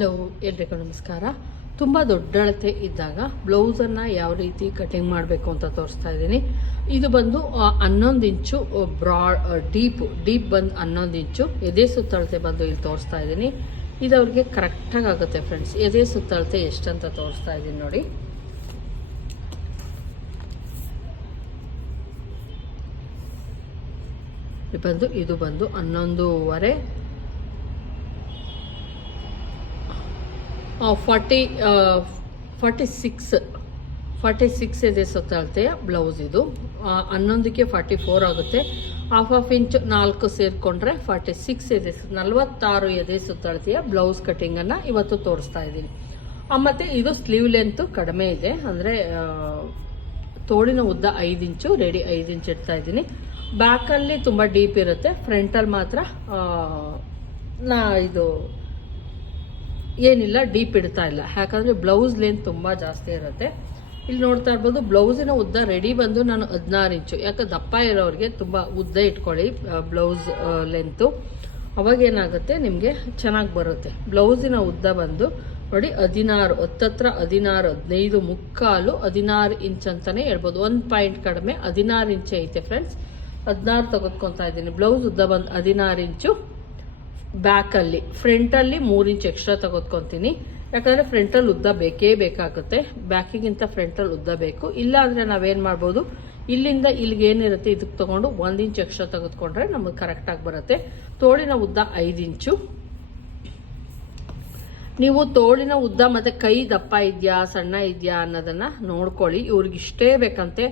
Hello, ಎಲ್ರಿಗೂ ನಮಸ್ಕಾರ. ತುಂಬ ದೊಡ್ಡ ಅಳತೆ ಇದ್ದಾಗ ಬ್ಲೌಸನ್ನು ಯಾವ ರೀತಿ ಕಟಿಂಗ್ ಮಾಡಬೇಕು ಅಂತ ತೋರಿಸ್ತಾ ಇದ್ದೀನಿ. ಇದು ಬಂದು ಹನ್ನೊಂದು ಇಂಚು ಬ್ರಾಡ್ ಡೀಪ್ ಡೀಪ್ ಬಂದು ಹನ್ನೊಂದು ಇಂಚು, ಎದೆ ಸುತ್ತಳತೆ ಬಂದು ಇಲ್ಲಿ ತೋರಿಸ್ತಾ ಇದ್ದೀನಿ. ಇದು ಅವ್ರಿಗೆ ಕರೆಕ್ಟಾಗಿ ಆಗುತ್ತೆ ಫ್ರೆಂಡ್ಸ್ ಎದೆ ಸುತ್ತಳತೆ ಎಷ್ಟಂತ ತೋರಿಸ್ತಾ ಇದ್ದೀನಿ ನೋಡಿ. ಬಂದು, ಇದು ಬಂದು ಹನ್ನೊಂದೂವರೆ. Forty forty six forty six ಇದೆ ಸುತ್ತಳತೆಯ ಬ್ಲೌಸ್ ಇದು. ಹನ್ನೊಂದಕ್ಕೆ ಫಾರ್ಟಿ ಫೋರ್ ಆಗುತ್ತೆ. ಹಾಫ್ ಹಾಫ್ ಇಂಚ್ ನಾಲ್ಕು ಸೇರಿಕೊಂಡ್ರೆ ಫಾರ್ಟಿ ಸಿಕ್ಸ್ ಇದೆ ನಲ್ವತ್ತಾರು ಎದೆ ಸುತ್ತಳತೆಯ ಬ್ಲೌಸ್ ಕಟ್ಟಿಂಗನ್ನು ಇವತ್ತು ತೋರಿಸ್ತಾ ಇದ್ದೀನಿ. ಮತ್ತು ಇದು ಸ್ಲೀವ್ ಲೆಂತು ಕಡಿಮೆ ಇದೆ. ಅಂದರೆ ತೋಳಿನ ಉದ್ದ ಐದು ಇಂಚು ರೆಡಿ ಐದು ಇಂಚ್ ಇಡ್ತಾ ಇದ್ದೀನಿ. ಬ್ಯಾಕಲ್ಲಿ ತುಂಬ ಡೀಪ್ ಇರುತ್ತೆ. ಫ್ರಂಟಲ್ಲಿ ಮಾತ್ರ ನಾ ಇದು ಏನಿಲ್ಲ, ಡೀಪ್ ಇಡ್ತಾ ಇಲ್ಲ. ಯಾಕಂದರೆ ಬ್ಲೌಸ್ ಲೆಂತ್ ತುಂಬ ಜಾಸ್ತಿ ಇರುತ್ತೆ. ಇಲ್ಲಿ ನೋಡ್ತಾ ಇರ್ಬೋದು, ಬ್ಲೌಸಿನ ಉದ್ದ ರೆಡಿ ಬಂದು ನಾನು ಹದಿನಾರು ಇಂಚು ಯಾಕೆ ದಪ್ಪ ಇರೋರಿಗೆ ತುಂಬ ಉದ್ದ ಇಟ್ಕೊಳ್ಳಿ ಬ್ಲೌಸ್ ಲೆಂತು. ಅವಾಗ ಏನಾಗುತ್ತೆ, ನಿಮಗೆ ಚೆನ್ನಾಗಿ ಬರುತ್ತೆ. ಬ್ಲೌಸಿನ ಉದ್ದ ಬಂದು ನೋಡಿ, ಹದಿನಾರು, ಹತ್ತತ್ರ ಹದಿನಾರು, ಹದಿನೈದು ಮುಕ್ಕಾಲು ಹದಿನಾರು ಇಂಚ್ ಅಂತಲೇ ಹೇಳ್ಬೋದು. ಒಂದು ಪಾಯಿಂಟ್ ಕಡಿಮೆ ಹದಿನಾರು ಇಂಚ್ ಐತೆ ಫ್ರೆಂಡ್ಸ್ ಹದಿನಾರು ತೆಗೆದುಕೊತಾ ಇದ್ದೀನಿ. ಬ್ಲೌಸ್ ಉದ್ದ ಬಂದು ಹದಿನಾರು ಇಂಚು. ಬ್ಯಾಕಲ್ಲಿ, ಫ್ರಂಟಲ್ಲಿ ಮೂರು ಇಂಚ್ ಎಕ್ಸ್ಟ್ರಾ ತೆಗೆದುಕೊತೀನಿ. ಯಾಕಂದರೆ ಫ್ರಂಟಲ್ಲಿ ಉದ್ದ ಬೇಕೇ ಬೇಕಾಗುತ್ತೆ. ಬ್ಯಾಕಿಗಿಂತ ಫ್ರಂಟಲ್ಲಿ ಉದ್ದ ಬೇಕು. ಇಲ್ಲ ಅಂದರೆ ನಾವೇನು ಮಾಡ್ಬೋದು? ಇಲ್ಲಿಂದ ಇಲ್ಲಿಗೆ ಏನಿರುತ್ತೆ, ಇದಕ್ಕೆ ತಗೊಂಡು ಒಂದು ಇಂಚ್ ಎಕ್ಸ್ಟ್ರಾ ತೆಗೆದುಕೊಂಡ್ರೆ ನಮಗೆ ಕರೆಕ್ಟಾಗಿ ಬರುತ್ತೆ. ತೋಳಿನ ಉದ್ದ ಐದು ಇಂಚು. ನೀವು ತೋಳಿನ ಉದ್ದ ಮತ್ತೆ ಕೈ ದಪ್ಪ ಇದೆಯಾ, ಸಣ್ಣ ಇದೆಯಾ ಅನ್ನೋದನ್ನ ನೋಡ್ಕೊಳ್ಳಿ. ಇವ್ರಿಗೆ ಇಷ್ಟೇ ಬೇಕಂತೆ.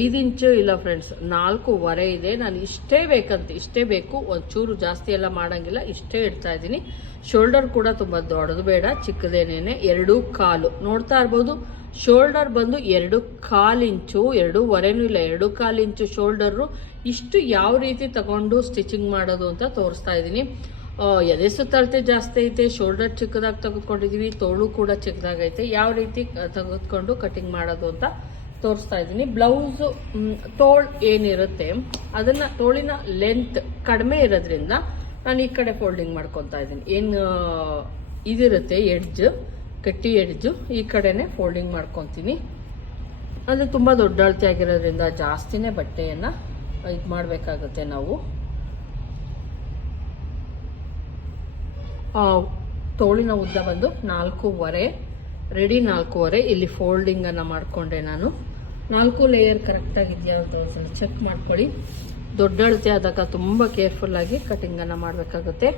ಐದು ಇಂಚು ಇಲ್ಲ ಫ್ರೆಂಡ್ಸ್ ನಾಲ್ಕೂವರೆ ಇದೆ. ನಾನು ಇಷ್ಟೇ ಬೇಕಂತ, ಇಷ್ಟೇ ಬೇಕು. ಒಂಚೂರು ಜಾಸ್ತಿ ಎಲ್ಲ ಮಾಡಂಗಿಲ್ಲ, ಇಷ್ಟೇ ಇಡ್ತಾ ಇದ್ದೀನಿ. ಶೋಲ್ಡರ್ ಕೂಡ ತುಂಬ ದೊಡ್ಡದು ಬೇಡ, ಚಿಕ್ಕದೇನೇನೆ, ಎರಡು ಕಾಲು. ನೋಡ್ತಾ ಇರ್ಬೋದು ಶೋಲ್ಡರ್ ಬಂದು ಎರಡು ಕಾಲು ಇಂಚು ಎರಡೂವರೆನೂ ಇಲ್ಲ, ಎರಡು ಕಾಲು ಇಂಚು ಶೋಲ್ಡರು ಇಷ್ಟು ಯಾವ ರೀತಿ ತಗೊಂಡು ಸ್ಟಿಚಿಂಗ್ ಮಾಡೋದು ಅಂತ ತೋರಿಸ್ತಾ ಇದ್ದೀನಿ. ಎದೆ ಸುತ್ತಳತೆ ಜಾಸ್ತಿ ಐತೆ ಶೋಲ್ಡರ್ ಚಿಕ್ಕದಾಗಿ ತೆಗೆದುಕೊಂಡಿದೀವಿ, ತೋಳು ಕೂಡ ಚಿಕ್ಕದಾಗೈತೆ. ಯಾವ ರೀತಿ ತೆಗೆದುಕೊಂಡು ಕಟಿಂಗ್ ಮಾಡೋದು ಅಂತ ತೋರಿಸ್ತಾ ಇದ್ದೀನಿ. ಬ್ಲೌಸ್ ತೋಳ್ ಏನಿರುತ್ತೆ, ಅದನ್ನ ತೋಳಿನ ಲೆಂತ್ ಕಡಿಮೆ ಇರೋದ್ರಿಂದ ನಾನು ಈ ಕಡೆ ಫೋಲ್ಡಿಂಗ್ ಮಾಡ್ಕೊತಾ ಇದ್ದೀನಿ. ಏನು ಇದಿರುತ್ತೆ ಎಡ್ಜ್ ಕಟ್ಟಿ ಎಡ್ಜು ಈ ಕಡೆನೆ ಫೋಲ್ಡಿಂಗ್ ಮಾಡ್ಕೊತೀನಿ. ಅದು ತುಂಬ ದೊಡ್ಡ ಅಳತೆ ಆಗಿರೋದ್ರಿಂದ ಜಾಸ್ತಿನೇ ಬಟ್ಟೆಯನ್ನು ಇದು ಮಾಡಬೇಕಾಗುತ್ತೆ ನಾವು. ತೋಳಿನ ಉದ್ದ ಬಂದು ನಾಲ್ಕೂವರೆ ರೆಡಿ ನಾಲ್ಕೂವರೆ, ಇಲ್ಲಿ ಫೋಲ್ಡಿಂಗನ್ನು ಮಾಡಿಕೊಂಡೆ ನಾನು. ನಾಲ್ಕು ಲೇಯರ್ ಕರೆಕ್ಟಾಗಿದೆಯಾ ಅಂತ ಒಂದ್ಸಲ ಚೆಕ್ ಮಾಡ್ಕೊಳ್ಳಿ. ದೊಡ್ಡ ಅಳತೆ ಆದಾಗ ತುಂಬ ಕೇರ್ಫುಲ್ಲಾಗಿ ಕಟಿಂಗನ್ನು ಮಾಡಬೇಕಾಗುತ್ತೆ.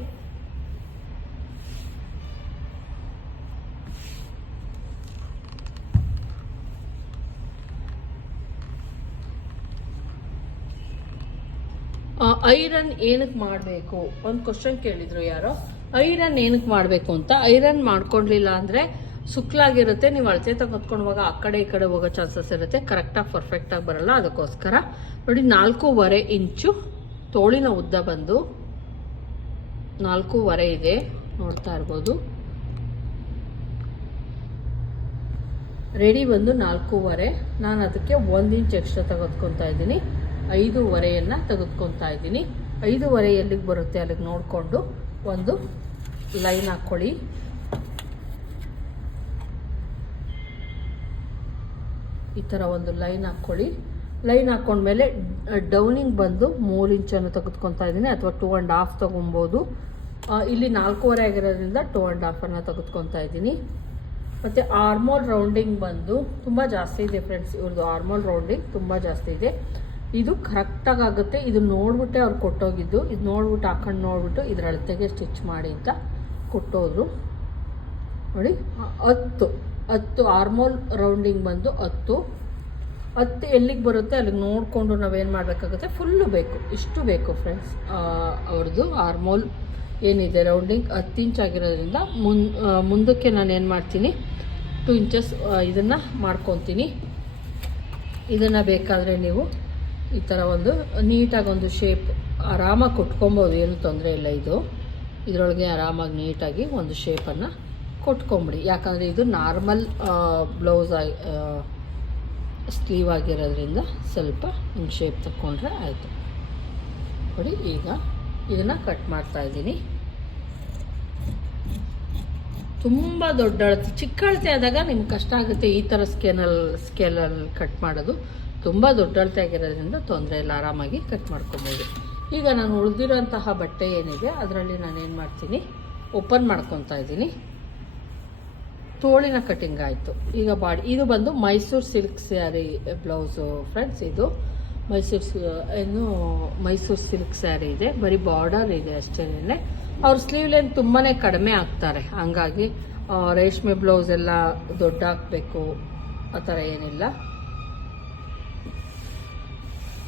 ಐರನ್ ಏನಕ್ಕೆ ಮಾಡಬೇಕು? ಒಂದು ಕ್ವಶನ್ ಕೇಳಿದ್ರು ಯಾರೋ? ಐರನ್ ಏನಕ್ಕೆ ಮಾಡಬೇಕು ಅಂತ? ಐರನ್ ಮಾಡ್ಕೊಳ್ಲಿಲ್ಲ ಅಂದರೆ ಸುಕ್ಲಾಗಿರುತ್ತೆ ನೀವು ಅಳತೆ ತೆಗೆದುಕೊಂಡಾಗ ಆ ಕಡೆ ಈ ಕಡೆ ಹೋಗೋ ಚಾನ್ಸಸ್ ಇರುತ್ತೆ. ಕರೆಕ್ಟಾಗಿ ಪರ್ಫೆಕ್ಟಾಗಿ ಬರಲ್ಲ. ಅದಕ್ಕೋಸ್ಕರ ನೋಡಿ, ನಾಲ್ಕೂವರೆ ಇಂಚು ತೋಳಿನ ಉದ್ದ ಬಂದು ನಾಲ್ಕೂವರೆ ಇದೆ. ನೋಡ್ತಾ ಇರ್ಬೋದು. ರೆಡಿ ಬಂದು ನಾಲ್ಕೂವರೆ. ನಾನು ಅದಕ್ಕೆ ಒಂದು ಇಂಚ್ ಎಕ್ಸ್ಟ್ರಾ ತೆಗೆದುಕೊತಾ ಇದ್ದೀನಿ. ಐದೂವರೆಯನ್ನು ತೆಗೆದುಕೊತಾ ಇದ್ದೀನಿ. ಐದೂವರೆ ಎಲ್ಲಿಗೆ ಬರುತ್ತೆ, ಅಲ್ಲಿಗೆ ನೋಡಿಕೊಂಡು ಒಂದು ಲೈನ್ ಹಾಕ್ಕೊಳ್ಳಿ ಈ ಥರ ಒಂದು ಲೈನ್ ಹಾಕ್ಕೊಳ್ಳಿ ಲೈನ್ ಹಾಕ್ಕೊಂಡ್ಮೇಲೆ ಡೌನಿಂಗ್ ಬಂದು ಮೂರು ಇಂಚನ್ನು ತೆಗೆದುಕೊತಾ ಇದ್ದೀನಿ, ಅಥವಾ ಟೂ ಆ್ಯಂಡ್ ಹಾಫ್ ತೊಗೊಬೋದು ಇಲ್ಲಿ ನಾಲ್ಕೂವರೆ ಆಗಿರೋದ್ರಿಂದ ಟೂ ಆ್ಯಂಡ್ ಹಾಫನ್ನು ತೆಗೆದುಕೊತಾ ಇದ್ದೀನಿ. ಮತ್ತು ಆರ್ಮೋಲ್ ರೌಂಡಿಂಗ್ ಬಂದು ತುಂಬ ಜಾಸ್ತಿ ಇದೆ ಫ್ರೆಂಡ್ಸ್ ಇವ್ರದ್ದು ಆರ್ಮೋಲ್ ರೌಂಡಿಂಗ್ ತುಂಬ ಜಾಸ್ತಿ ಇದೆ. ಇದು ಕರೆಕ್ಟಾಗಿ ಆಗುತ್ತೆ. ಇದು ನೋಡ್ಬಿಟ್ಟೆ ಅವ್ರು ಕೊಟ್ಟೋಗಿದ್ದು. ಇದು ನೋಡ್ಬಿಟ್ಟು ಹಾಕೊಂಡು ನೋಡ್ಬಿಟ್ಟು ಇದ್ರ ಅಳತೆಗೆ ಸ್ಟಿಚ್ ಮಾಡಿ ಅಂತ ಕೊಟ್ಟೋದ್ರು. ನೋಡಿ ಹತ್ತು. ಹತ್ತು ಆರ್ಮೋಲ್ ರೌಂಡಿಂಗ್ ಬಂದು ಹತ್ತು. ಹತ್ತು ಎಲ್ಲಿಗೆ ಬರುತ್ತೆ ಅಲ್ಲಿಗೆ ನೋಡಿಕೊಂಡು ನಾವೇನು ಮಾಡಬೇಕಾಗುತ್ತೆ? ಫುಲ್ಲು ಬೇಕು, ಇಷ್ಟು ಬೇಕು ಫ್ರೆಂಡ್ಸ್ ಅವ್ರದ್ದು ಆರ್ಮೋಲ್ ಏನಿದೆ, ರೌಂಡಿಂಗ್ ಹತ್ತು ಇಂಚ್ ಆಗಿರೋದ್ರಿಂದ ಮುನ್ ಮುಂದಕ್ಕೆ ನಾನು ಏನು ಮಾಡ್ತೀನಿ? ಟು ಇಂಚಸ್ ಇದನ್ನು ಮಾಡ್ಕೊತೀನಿ. ಇದನ್ನು ಬೇಕಾದರೆ ನೀವು ಈ ಥರ ಒಂದು ನೀಟಾಗಿ ಒಂದು ಶೇಪ್ ಆರಾಮಾಗಿ ಕೊಟ್ಕೊಬೋದು, ಏನು ತೊಂದರೆ ಇಲ್ಲ ಇದು. ಇದರೊಳಗೆ ಆರಾಮಾಗಿ ನೀಟಾಗಿ ಒಂದು ಶೇಪನ್ನು ಕೊಟ್ಕೊಂಬಿಡಿ. ಯಾಕಂದರೆ ಇದು ನಾರ್ಮಲ್ ಬ್ಲೌಸ್ ಆಗಿ ಸ್ಲೀವ್ ಆಗಿರೋದ್ರಿಂದ ಸ್ವಲ್ಪ ಹಿಂಗೆ ಶೇಪ್ ತಗೊಂಡ್ರೆ ಆಯಿತು. ನೋಡಿ, ಈಗ ಇದನ್ನು ಕಟ್ ಮಾಡ್ತಾ ಇದ್ದೀನಿ. ತುಂಬ ದೊಡ್ಡ ಅಳತೆ. ಚಿಕ್ಕ ಅಳತೆ ಆದಾಗ ನಿಮ್ಗೆ ಕಷ್ಟ ಆಗುತ್ತೆ ಈ ಥರ ಸ್ಕೇನಲ್ಲಿ ಸ್ಕೇಲಲ್ಲಿ ಕಟ್ ಮಾಡೋದು. ತುಂಬ ದೊಡ್ಡ ಅಳತೆ ಆಗಿರೋದ್ರಿಂದ ತೊಂದರೆ ಇಲ್ಲ, ಆರಾಮಾಗಿ ಕಟ್ ಮಾಡ್ಕೊಬೋದು. ಈಗ ನಾನು ಉಳಿದಿರೋಂತಹ ಬಟ್ಟೆ ಏನಿದೆ, ಅದರಲ್ಲಿ ನಾನು ಏನು ಮಾಡ್ತೀನಿ ಓಪನ್ ಮಾಡ್ಕೊತಾ ಇದ್ದೀನಿ. ತೋಳಿನ ಕಟಿಂಗ್ ಆಯಿತು. ಈಗ ಬಾಡಿ ಇದು ಬಂದು Mysuru silk saree blouse friends, ಇದು ಮೈಸೂರು ಏನು, ಮೈಸೂರು ಸಿಲ್ಕ್ ಸ್ಯಾರಿ ಇದೆ. ಬರೀ ಬಾರ್ಡರ್ ಇದೆ ಅಷ್ಟೇನೆ. ಅವ್ರ ಸ್ಲೀವ್ ಲೆಂತ್ ತುಂಬಾ ಕಡಿಮೆ ಆಗ್ತಾರೆ. ಹಂಗಾಗಿ ರೇಷ್ಮೆ ಬ್ಲೌಸ್ ಎಲ್ಲ ದೊಡ್ಡ ಹಾಕಬೇಕು ಆ ಥರ ಏನಿಲ್ಲ.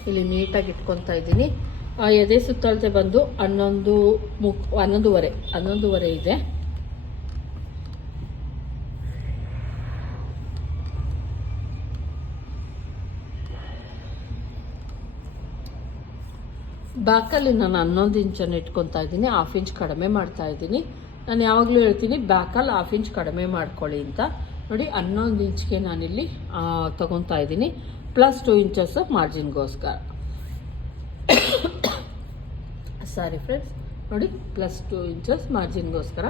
ಇಲ್ಲಿ ನೀಟಾಗಿ ಇಟ್ಕೊತಾ ಇದ್ದೀನಿ. ಎದೆ ಸುತ್ತಳತೆ ಬಂದು ಹನ್ನೊಂದು ಮುಕ್, ಹನ್ನೊಂದುವರೆ ಹನ್ನೊಂದುವರೆ ಇದೆ. ಬ್ಯಾಕಲ್ಲಿ ನಾನು ಹನ್ನೊಂದು ಇಂಚನ್ನು ಇಟ್ಕೊತಾ ಇದ್ದೀನಿ ಹಾಫ್ ಇಂಚ್ ಕಡಿಮೆ ಮಾಡ್ತಾ ಇದ್ದೀನಿ. ನಾನು ಯಾವಾಗಲೂ ಹೇಳ್ತೀನಿ ಬ್ಯಾಕಲ್ಲಿ ಹಾಫ್ ಇಂಚ್ ಕಡಿಮೆ ಮಾಡ್ಕೊಳ್ಳಿ ಅಂತ. ನೋಡಿ, ಹನ್ನೊಂದು ಇಂಚ್ಗೆ ನಾನಿಲ್ಲಿ ತಗೊತಾ ಇದ್ದೀನಿ. ಪ್ಲಸ್ ಟೂ ಇಂಚಸ್ ಮಾರ್ಜಿನ್ಗೋಸ್ಕರ ಸಾರಿ ಫ್ರೆಂಡ್ಸ್ ನೋಡಿ ಪ್ಲಸ್ ಟೂ ಇಂಚಸ್ ಮಾರ್ಜಿನ್ಗೋಸ್ಕರ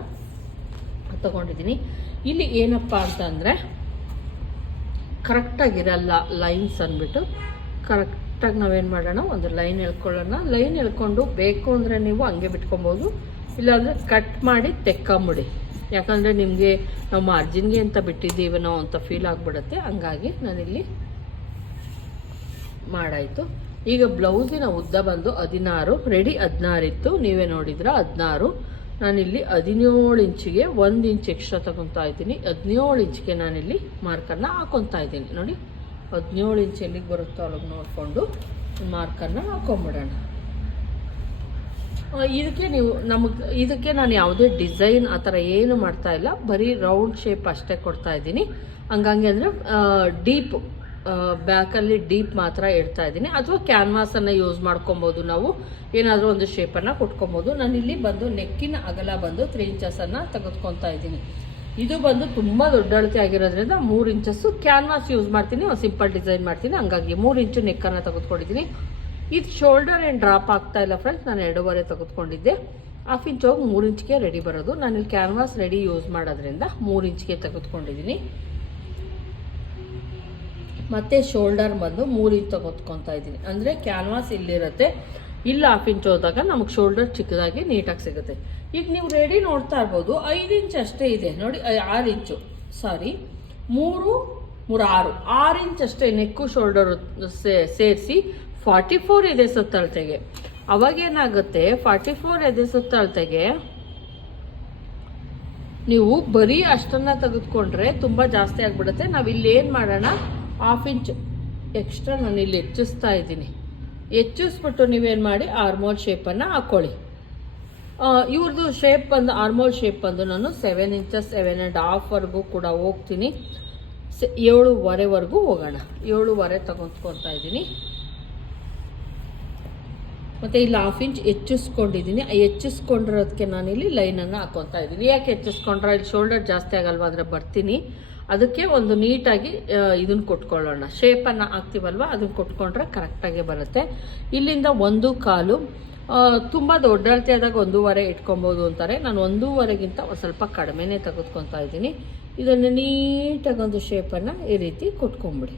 ತಗೊಂಡಿದ್ದೀನಿ. ಇಲ್ಲಿ ಏನಪ್ಪ ಅಂತಂದರೆ ಕರೆಕ್ಟಾಗಿರಲ್ಲ ಲೈನ್ಸ್ ಅಂದ್ಬಿಟ್ಟು ಕರೆಕ್ಟಾಗಿ ನಾವೇನು ಮಾಡೋಣ, ಒಂದು ಲೈನ್ ಎಳ್ಕೊಳ್ಳೋಣ. ಲೈನ್ ಎಳ್ಕೊಂಡು ಬೇಕು ಅಂದರೆ ನೀವು ಹಂಗೆ ಬಿಟ್ಕೊಬೋದು, ಇಲ್ಲಾಂದರೆ ಕಟ್ ಮಾಡಿ ತೆಕ್ಕೊಂಬಿಡಿ. ಯಾಕಂದರೆ ನಿಮಗೆ ನಾವು ಮಾರ್ಜಿನ್ಗೆ ಅಂತ ಬಿಟ್ಟಿದ್ದೀವೇನೋ ಅಂತ ಫೀಲ್ ಆಗಿಬಿಡುತ್ತೆ. ಹಂಗಾಗಿ ನಾನಿಲ್ಲಿ ಮಾಡಾಯಿತು. ಈಗ ಬ್ಲೌಸಿನ ಉದ್ದ ಬಂದು ಹದಿನಾರು ರೆಡಿ ಹದಿನಾರಿತ್ತು ನೀವೇ ನೋಡಿದ್ರೆ? ಹದಿನಾರು. ನಾನಿಲ್ಲಿ ಹದಿನೇಳು ಇಂಚಿಗೆ ಒಂದು ಇಂಚ್ ಎಕ್ಸ್ಟ್ರಾ ತಗೊತಾ ಇದ್ದೀನಿ. ಹದಿನೇಳು ಇಂಚಿಗೆ ನಾನಿಲ್ಲಿ ಮಾರ್ಕನ್ನು ಹಾಕೊತಾ ಇದ್ದೀನಿ. ನೋಡಿ. ಹದಿನೇಳು ಇಂಚ್ ಎಲ್ಲಿಗೆ ಬರುತ್ತೋ ಅಲ್ಲಿಗೆ ನೋಡಿಕೊಂಡು ಮಾರ್ಕನ್ನು ಹಾಕೊಂಬಿಡೋಣ. ಇದಕ್ಕೆ ನೀವು ನಮಗೆ ಇದಕ್ಕೆ ನಾನು ಯಾವುದೇ ಡಿಸೈನ್ ಆ ಥರ ಏನು ಮಾಡ್ತಾ ಇಲ್ಲ. ಬರೀ ರೌಂಡ್ ಶೇಪ್ ಅಷ್ಟೇ ಕೊಡ್ತಾ ಇದ್ದೀನಿ. ಹಂಗಾಗಿ ಅಂದರೆ ಡೀಪ್ ಬ್ಯಾಕಲ್ಲಿ ಡೀಪ್ ಮಾತ್ರ ಇಡ್ತಾ ಇದ್ದೀನಿ. ಅಥವಾ ಕ್ಯಾನ್ವಾಸನ್ನು ಯೂಸ್ ಮಾಡ್ಕೊಬೋದು ನಾವು. ಏನಾದರೂ ಒಂದು ಶೇಪನ್ನು ಕೊಟ್ಕೊಬೋದು. ನಾನು ಇಲ್ಲಿ ಬಂದು ನೆಕ್ಕಿನ ಅಗಲ ಬಂದು ತ್ರೀ ಇಂಚಸನ್ನು ತೆಗೆದುಕೊತಾ ಇದ್ದೀನಿ. ಇದು ಬಂದು ತುಂಬ ದೊಡ್ಡ ಅಳತೆ ಆಗಿರೋದ್ರಿಂದ ಮೂರು ಇಂಚಸ್ಸು ಕ್ಯಾನ್ವಾಸ್ ಯೂಸ್ ಮಾಡ್ತೀನಿ, ಒಂದು ಸಿಂಪಲ್ ಡಿಸೈನ್ ಮಾಡ್ತೀನಿ. ಹಂಗಾಗಿ ಮೂರು ಇಂಚು ನೆಕ್ಕನ್ನು ತೆಗೆದುಕೊಂಡಿದ್ದೀನಿ. ಇದು ಶೋಲ್ಡರ್ ಏನು ಡ್ರಾಪ್ ಆಗ್ತಾ ಇಲ್ಲ ಫ್ರೆಂಡ್ಸ್ ನಾನು ಎರಡೂವರೆ ತೆಗೆದುಕೊಂಡಿದ್ದೆ. ಹಾಫ್ ಇಂಚ್ ಹೋಗಿ ಮೂರು ಇಂಚ್ಗೆ ರೆಡಿ ಬರೋದು. ನಾನು ಇಲ್ಲಿ ಕ್ಯಾನ್ವಾಸ್ ರೆಡಿ ಯೂಸ್ ಮಾಡೋದ್ರಿಂದ ಮೂರು ಇಂಚ್ಗೆ ತೆಗೆದುಕೊಂಡಿದ್ದೀನಿ. ಮತ್ತು ಶೋಲ್ಡರ್ ಬಂದು ಮೂರು ಇಂಚ್ ತೆಗೆದುಕೊತಾ ಇದ್ದೀನಿ. ಅಂದರೆ ಕ್ಯಾನ್ವಾಸ್ ಇಲ್ಲಿರುತ್ತೆ. ಇಲ್ಲಿ ಹಾಫ್ ಇಂಚ್ ಹೋದಾಗ ನಮಗೆ ಶೋಲ್ಡರ್ ಚಿಕ್ಕದಾಗಿ ನೀಟಾಗಿ ಸಿಗುತ್ತೆ. ಈಗ ನೀವು ರೆಡಿ ನೋಡ್ತಾ ಇರ್ಬೋದು, ಐದು ಇಂಚ್ ಅಷ್ಟೇ ಇದೆ. ನೋಡಿ ಆರು ಇಂಚು ಸಾರಿ ಮೂರು ಮೂರು ಆರು. ಆರು ಇಂಚ್ ಅಷ್ಟೇ ನೆಕ್ಕು ಶೋಲ್ಡರ್ ಸೇರಿಸಿ ಫಾರ್ಟಿ ಫೋರ್ ಇದೆ ಸುತ್ತಳತೆಗೆ. ಅವಾಗೇನಾಗುತ್ತೆ ಫಾರ್ಟಿ ಫೋರ್ ಎದೆ ಸುತ್ತಳತೆಗೆ ನೀವು ಬರೀ ಅಷ್ಟನ್ನ ತೆಗೆದುಕೊಂಡ್ರೆ ತುಂಬ ಜಾಸ್ತಿ ಆಗಿಬಿಡುತ್ತೆ. ನಾವು ಇಲ್ಲಿ ಏನು ಮಾಡೋಣ? ಹಾಫ್ ಇಂಚ್ ಎಕ್ಸ್ಟ್ರಾ ನಾನು ಇಲ್ಲಿ ಹೆಚ್ಚಿಸ್ತಾ ಇದ್ದೀನಿ. ಹೆಚ್ಚಿಸ್ಬಿಟ್ಟು ನೀವೇನು ಮಾಡಿ ಆರ್ಮೋಲ್ ಶೇಪನ್ನು ಹಾಕ್ಕೊಳ್ಳಿ ಇವ್ರದ್ದು ಶೇಪ್ ಬಂದು ಆರ್ಮೋಲ್ ಶೇಪ್ ಬಂದು ನಾನು ಸೆವೆನ್ ಇಂಚಸ್ ಸೆವೆನ್ ಆ್ಯಂಡ್ ಹಾಫ್ವರೆಗೂ ಕೂಡ ಹೋಗ್ತೀನಿ. ಸ ಏಳುವರೆವರೆಗೂ ಹೋಗೋಣ. ಏಳುವರೆ ತಗೊಂಡ್ಕೊತಾ ಇದ್ದೀನಿ. ಮತ್ತು ಇಲ್ಲಿ ಹಾಫ್ ಇಂಚ್ ಹೆಚ್ಚಿಸ್ಕೊಂಡಿದ್ದೀನಿ. ಹೆಚ್ಚಿಸ್ಕೊಂಡಿರೋದಕ್ಕೆ ನಾನಿಲ್ಲಿ ಲೈನನ್ನು ಹಾಕ್ಕೊತಾ ಇದ್ದೀನಿ. ಯಾಕೆ ಹೆಚ್ಚಿಸ್ಕೊಂಡ್ರೆ? ಇಲ್ಲಿ ಶೋಲ್ಡರ್ ಜಾಸ್ತಿ ಆಗಲ್ವಾ ಅಂದರೆ ಬರ್ತೀನಿ. ಅದಕ್ಕೆ ಒಂದು ನೀಟಾಗಿ ಇದನ್ನು ಕೊಟ್ಕೊಳ್ಳೋಣ. ಶೇಪನ್ನು ಹಾಕ್ತೀವಲ್ವ? ಅದನ್ನು ಕೊಟ್ಕೊಂಡ್ರೆ ಕರೆಕ್ಟಾಗಿ ಬರುತ್ತೆ. ಇಲ್ಲಿಂದ ಒಂದು ಕಾಲು ತುಂಬ ದೊಡ್ಡ ಅಳತೆ ಆದಾಗ ಒಂದೂವರೆ ಇಟ್ಕೊಬೋದು ಅಂತಾರೆ. ನಾನು ಒಂದೂವರೆಗಿಂತ ಒಂದು ಸ್ವಲ್ಪ ಕಡಿಮೆನೇ ತೆಗೆದುಕೊತಾ ಇದ್ದೀನಿ. ಇದನ್ನು ನೀಟಾಗಿ ಒಂದು ಶೇಪನ್ನು ಈ ರೀತಿ ಕೊಟ್ಕೊಂಬಿಡಿ.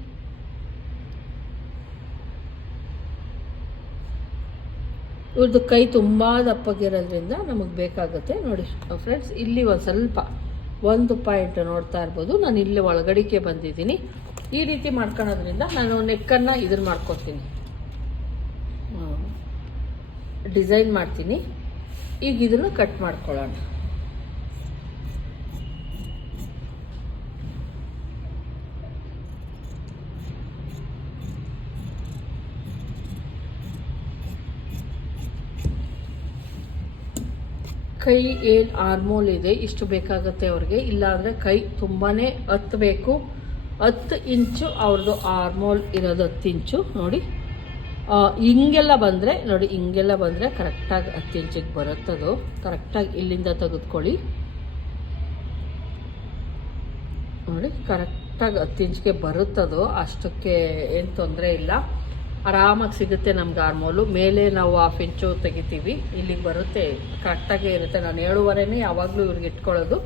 ಇವ್ರದ್ದು ಕೈ ತುಂಬ ದಪ್ಪಗಿರೋದ್ರಿಂದ ನಮಗೆ ಬೇಕಾಗುತ್ತೆ. ನೋಡಿ ಫ್ರೆಂಡ್ಸ್ ಇಲ್ಲಿ ಒಂದು ಸ್ವಲ್ಪ ಒಂದು ಪಾಯಿಂಟ್ ನೋಡ್ತಾ ಇರ್ಬೋದು. ನಾನು ಇಲ್ಲಿ ಒಳಗಡಿಕೆ ಬಂದಿದ್ದೀನಿ. ಈ ರೀತಿ ಮಾಡ್ಕೊಳೋದ್ರಿಂದ ನಾನು ನೆಕ್ಕನ್ನು ಇದನ್ನು ಮಾಡ್ಕೊತೀನಿ. ಡಿಸೈನ್ ಮಾಡ್ತೀನಿ. ಈಗ ಇದನ್ನು ಕಟ್ ಮಾಡ್ಕೊಳ್ಳೋಣ. ಕೈ ಏನು ಆರ್ಮೋಲ್ ಇದೆ, ಇಷ್ಟು ಬೇಕಾಗುತ್ತೆ ಅವ್ರಿಗೆ. ಇಲ್ಲಾಂದರೆ ಕೈ ತುಂಬಾ ಹತ್ತಬೇಕು ಹತ್ತು ಇಂಚು ಅವ್ರದ್ದು ಆರ್ಮೋಲ್ ಇರೋದು ಹತ್ತು ಇಂಚು, ನೋಡಿ. ಹಿಂಗೆಲ್ಲ ಬಂದರೆ, ನೋಡಿ, ಹಿಂಗೆಲ್ಲ ಬಂದರೆ ಕರೆಕ್ಟಾಗಿ ಹತ್ತು ಇಂಚಿಗೆ ಬರುತ್ತದು ಕರೆಕ್ಟಾಗಿ ಇಲ್ಲಿಂದ ತೆಗೆದುಕೊಳ್ಳಿ. ನೋಡಿ, ಕರೆಕ್ಟಾಗಿ ಹತ್ತು ಇಂಚಿಗೆ ಬರುತ್ತದು. ಅಷ್ಟಕ್ಕೆ ಏನು ತೊಂದರೆ ಇಲ್ಲ. ಆರಾಮಾಗಿ ಸಿಗುತ್ತೆ ನಮ್ಗೆ ಆರ್ಮೋಲು ಮೇಲೆ ನಾವು ಹಾಫ್ ಇಂಚು ತೆಗಿತೀವಿ. ಇಲ್ಲಿಗೆ ಬರುತ್ತೆ ಕರೆಕ್ಟಾಗೇ ಇರುತ್ತೆ. ನಾನು ಏಳುವರೆನೇ ಯಾವಾಗಲೂ ಇವ್ರಿಗೆ ಇಟ್ಕೊಳ್ಳೋದು.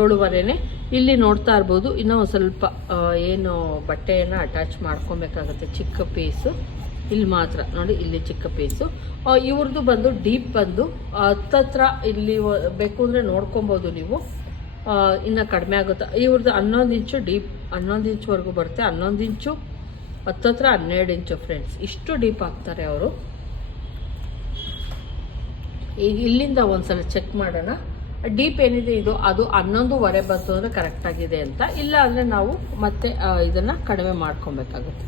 ಏಳುವರೆನೆ. ಇಲ್ಲಿ ನೋಡ್ತಾ ಇರ್ಬೋದು, ಇನ್ನೂ ಸ್ವಲ್ಪ ಏನು ಬಟ್ಟೆಯನ್ನು ಅಟ್ಯಾಚ್ ಮಾಡ್ಕೊಬೇಕಾಗುತ್ತೆ. ಚಿಕ್ಕ ಪೀಸು ಇಲ್ಲಿ ಮಾತ್ರ. ನೋಡಿ, ಇಲ್ಲಿ ಚಿಕ್ಕ ಪೀಸು ಇವ್ರದ್ದು ಬಂದು ಡೀಪ್ ಬಂದು, ಹತ್ತತ್ರ ಇಲ್ಲಿ ಬೇಕು ಅಂದರೆ ನೋಡ್ಕೊಬೋದು ನೀವು. ಇನ್ನು ಕಡಿಮೆ ಆಗುತ್ತೆ. ಇವ್ರದ್ದು ಹನ್ನೊಂದು ಇಂಚು ಡೀಪ್ ಹನ್ನೊಂದು ಇಂಚ್ವರೆಗೂ ಬರುತ್ತೆ. ಹನ್ನೊಂದು ಇಂಚು ಹತ್ತತ್ರ ಹನ್ನೆರಡು ಇಂಚು ಫ್ರೆಂಡ್ಸ್. ಇಷ್ಟು ಡೀಪ್ ಹಾಕ್ತಾರೆ ಅವರು. ಈಗ ಇಲ್ಲಿಂದ ಒಂದ್ಸಲ ಚೆಕ್ ಮಾಡೋಣ. ಡೀಪ್ ಏನಿದೆ ಇದು? ಅದು ಹನ್ನೊಂದುವರೆ ಬಂತು ಅಂದರೆ ಕರೆಕ್ಟಾಗಿದೆ ಅಂತ. ಇಲ್ಲ ಅಂದರೆ ನಾವು ಮತ್ತೆ ಇದನ್ನು ಇದನ್ನ ಕಡಿಮೆ ಮಾಡ್ಕೊಬೇಕಾಗುತ್ತೆ.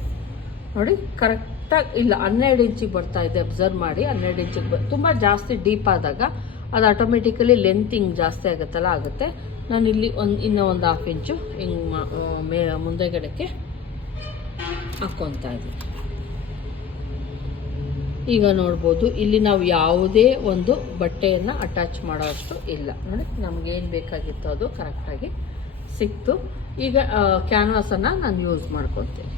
ನೋಡಿ ಕರೆಕ್ಟಾಗಿ ಇಲ್ಲ, ಹನ್ನೆರಡು ಇಂಚಿಗೆ ಬರ್ತಾ ಇದೆ ಅಬ್ಸರ್ವ್ ಮಾಡಿ. ಹನ್ನೆರಡು ಇಂಚಿಗೆ ಬ, ತುಂಬ ಜಾಸ್ತಿ ಡೀಪ್ ಆದಾಗ ಅದು ಆಟೋಮೆಟಿಕಲಿ ಲೆಂತ್ ಹಿಂಗೆ ಜಾಸ್ತಿ ಆಗುತ್ತಲ್ಲ, ಆಗುತ್ತೆ. ನಾನು ಇಲ್ಲಿ ಒಂದು, ಇನ್ನೂ ಒಂದು ಹಾಫ್ ಇಂಚು ಹಿಂಗೆ ಮೇ, ಮುಂದೆಗಡೆಗೆ ಹಾಕ್ಕೊತಾ ಈಗ ನೋಡ್ಬೋದು, ಇಲ್ಲಿ ನಾವು ಯಾವುದೇ ಒಂದು ಬಟ್ಟೆಯನ್ನು ಅಟ್ಯಾಚ್ ಮಾಡೋಷ್ಟು ಇಲ್ಲ. ನೋಡಿ ನಮಗೇನು ಬೇಕಾಗಿತ್ತು ಅದು ಕರೆಕ್ಟಾಗಿ ಸಿಕ್ತು. ಈಗ ಕ್ಯಾನ್ವಾಸನ್ನು ನಾನು ಯೂಸ್ ಮಾಡ್ಕೊತೀನಿ.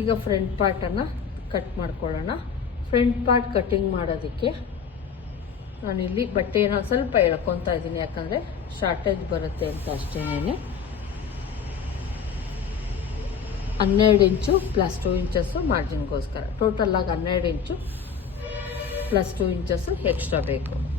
ಈಗ ಫ್ರಂಟ್ ಪಾರ್ಟನ್ನು ಕಟ್ ಮಾಡ್ಕೊಳ್ಳೋಣ. ಫ್ರಂಟ್ ಪಾರ್ಟ್ ಕಟ್ಟಿಂಗ್ ಮಾಡೋದಕ್ಕೆ ನಾನಿಲ್ಲಿ ಬಟ್ಟೆಯನ್ನು ಸ್ವಲ್ಪ ಎಳ್ಕೊತಾ ಇದ್ದೀನಿ. ಯಾಕಂದರೆ ಶಾರ್ಟೇಜ್ ಬರುತ್ತೆ ಅಂತ ಅಷ್ಟೇನೆ ಹನ್ನೆರಡು ಇಂಚು ಪ್ಲಸ್ ಟು ಇಂಚಸ್ಸು ಮಾರ್ಜಿನ್ಗೋಸ್ಕರ ಟೋಟಲಾಗಿ ಹನ್ನೆರಡು inch plus two inches extra ಬೇಕು.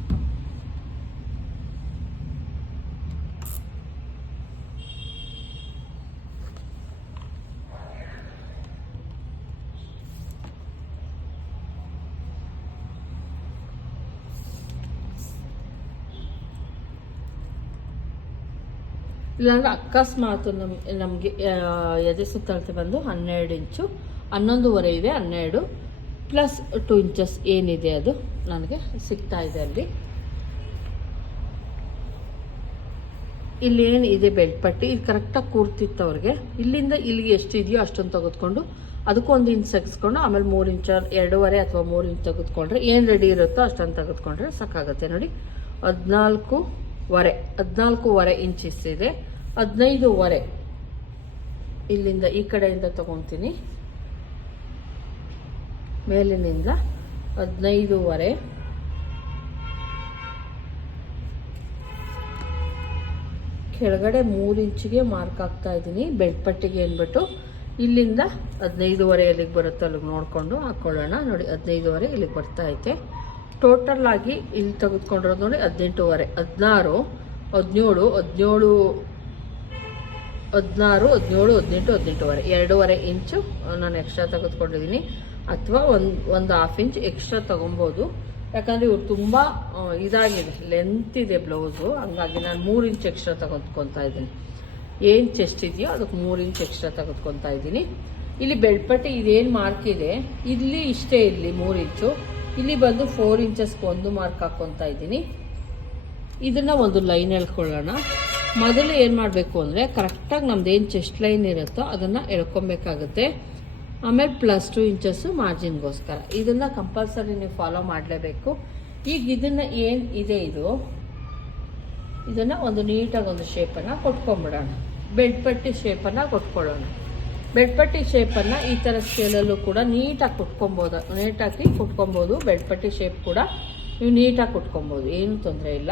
ಇಲ್ಲಾಂದ್ರೆ ಅಕಸ್ಮಾತ್ ನಮ್, ನಮಗೆ ಎದೆ ಸುತ್ತಳತೆ ಬಂದು ಹನ್ನೆರಡು ಇಂಚು, ಹನ್ನೊಂದುವರೆ ಇದೆ, ಹನ್ನೆರಡು ಪ್ಲಸ್ ಟು ಇಂಚಸ್ ಏನಿದೆ ಅದು ನನಗೆ ಸಿಗ್ತಾ ಇದೆ ಅಲ್ಲಿ. ಇಲ್ಲಿ ಏನು ಇದೆ ಬೆಲ್ಟ್ ಪಟ್ಟಿ, ಇದು ಕರೆಕ್ಟಾಗಿ ಕೂರ್ತಿತ್ತು ಅವ್ರಿಗೆ. ಇಲ್ಲಿಂದ ಇಲ್ಲಿಗೆ ಎಷ್ಟಿದೆಯೋ ಅಷ್ಟೊಂದು ತೆಗೆದುಕೊಂಡು ಅದಕ್ಕೂ ಒಂದು ಇಂಚ್ ಸಗಿಸ್ಕೊಂಡು ಆಮೇಲೆ ಮೂರು ಇಂಚ್, ಎರಡೂವರೆ ಅಥವಾ ಮೂರು ಇಂಚ್ ತೆಗೆದುಕೊಂಡ್ರೆ ಏನು ರೆಡಿ ಇರುತ್ತೋ ಅಷ್ಟೊಂದು ತೆಗೆದುಕೊಂಡ್ರೆ ಸಾಕಾಗುತ್ತೆ ನೋಡಿ. ಹದಿನಾಲ್ಕೂವರೆ ಹದಿನಾಲ್ಕೂವರೆ ಇಂಚಿಸ್ ಇದೆ ಹದಿನೈದುವರೆ ಇಲ್ಲಿಂದ ಈ ಕಡೆಯಿಂದ ತಗೊತೀನಿ. ಮೇಲಿನಿಂದ ಹದಿನೈದುವರೆ ಕೆಳಗಡೆ ಮೂರು ಇಂಚಿಗೆ ಮಾರ್ಕ್ ಆಗ್ತಾ ಇದ್ದೀನಿ. ಬೆಡ್ ಪಟ್ಟಿಗೆ ಅಂದ್ಬಿಟ್ಟು ಇಲ್ಲಿಂದ ಹದಿನೈದುವರೆ ಎಲ್ಲಿಗೆ ಬರುತ್ತೋ ಅಲ್ಲಿಗೆ ನೋಡಿಕೊಂಡು ಹಾಕ್ಕೊಳ್ಳೋಣ ನೋಡಿ ಹದಿನೈದುವರೆ ಇಲ್ಲಿಗೆ ಬರ್ತಾ ಐತೆ. ಟೋಟಲ್ ಆಗಿ ಇಲ್ಲಿ ತೆಗೆದುಕೊಂಡಿರೋದು ನೋಡಿ ಹದಿನೆಂಟೂವರೆ. ಹದಿನಾರು, ಹದಿನೇಳು ಹದಿನೇಳು, ಹದಿನಾರು, ಹದಿನೇಳು, ಹದಿನೆಂಟು, ಹದಿನೆಂಟುವರೆ. ಎರಡೂವರೆ ಇಂಚು ನಾನು ಎಕ್ಸ್ಟ್ರಾ ತೆಗೆದುಕೊಂಡಿದ್ದೀನಿ. ಅಥವಾ ಒಂದು ಒಂದು ಹಾಫ್ ಇಂಚ್ ಎಕ್ಸ್ಟ್ರಾ ತೊಗೊಬೋದು. ಯಾಕಂದರೆ ಇವ್ರು ತುಂಬ ಇದಾಗಿದೆ. ಲೆಂತ್ ಇದೆ ಬ್ಲೌಸು ಹಂಗಾಗಿ ನಾನು ಮೂರು ಇಂಚ್ ಎಕ್ಸ್ಟ್ರಾ ತೆಗೆದುಕೊತಾ ಇದ್ದೀನಿ. ಏನು ಚೆಸ್ಟ್ ಇದೆಯೋ ಅದಕ್ಕೆ ಮೂರು ಇಂಚ್ ಎಕ್ಸ್ಟ್ರಾ ತೆಗೆದುಕೊತಾ ಇದ್ದೀನಿ. ಇಲ್ಲಿ ಬೆಳ್ಪಟ್ಟಿ ಇದೇನು ಮಾರ್ಕ್ ಇದೆ? ಇಲ್ಲಿ ಇಷ್ಟೇ ಇರಲಿ ಮೂರು ಇಂಚು ಇಲ್ಲಿ ಬಂದು ಫೋರ್ ಇಂಚಸ್ಗೆ ಒಂದು ಮಾರ್ಕ್ ಹಾಕ್ಕೊತಾ ಇದ್ದೀನಿ. ಇದನ್ನ ಒಂದು ಲೈನ್ ಎಳ್ಕೊಳ್ಳೋಣ. ಮೊದಲು ಏನು ಮಾಡಬೇಕು ಅಂದರೆ ಕರೆಕ್ಟಾಗಿ ನಮ್ದು ಏನು ಚೆಸ್ಟ್ ಲೈನ್ ಇರುತ್ತೋ ಅದನ್ನು ಎಳ್ಕೊಬೇಕಾಗುತ್ತೆ. ಆಮೇಲೆ ಪ್ಲಸ್ ಟು ಇಂಚಸ್ಸು ಮಾರ್ಜಿನ್ಗೋಸ್ಕರ ಇದನ್ನು ಕಂಪಲ್ಸರಿ ನೀವು ಫಾಲೋ ಮಾಡಲೇಬೇಕು. ಈಗ ಇದನ್ನು ಏನು ಇದೆ ಇದು? ಇದನ್ನು ಒಂದು ನೀಟಾಗಿ ಒಂದು ಶೇಪನ್ನು ಕೊಟ್ಕೊಂಬಿಡೋಣ. ಬೆಡ್ ಪಟ್ಟಿ ಶೇಪನ್ನು ಕೊಟ್ಕೊಳ್ಳೋಣ. ಬೆಡ್ ಪಟ್ಟಿ ಶೇಪನ್ನು ಈ ಥರ ಸ್ಕೇಲಲ್ಲೂ ಕೂಡ ನೀಟಾಗಿ ಕುಟ್ಕೊಬೋದು. ನೀಟಾಗಿ ಕುಟ್ಕೊಬೋದು ಬೆಡ್ಪಟ್ಟಿ ಶೇಪ್ ಕೂಡ ನೀವು ನೀಟಾಗಿ ಕುಟ್ಕೊಬೋದು, ಏನು ತೊಂದರೆ ಇಲ್ಲ.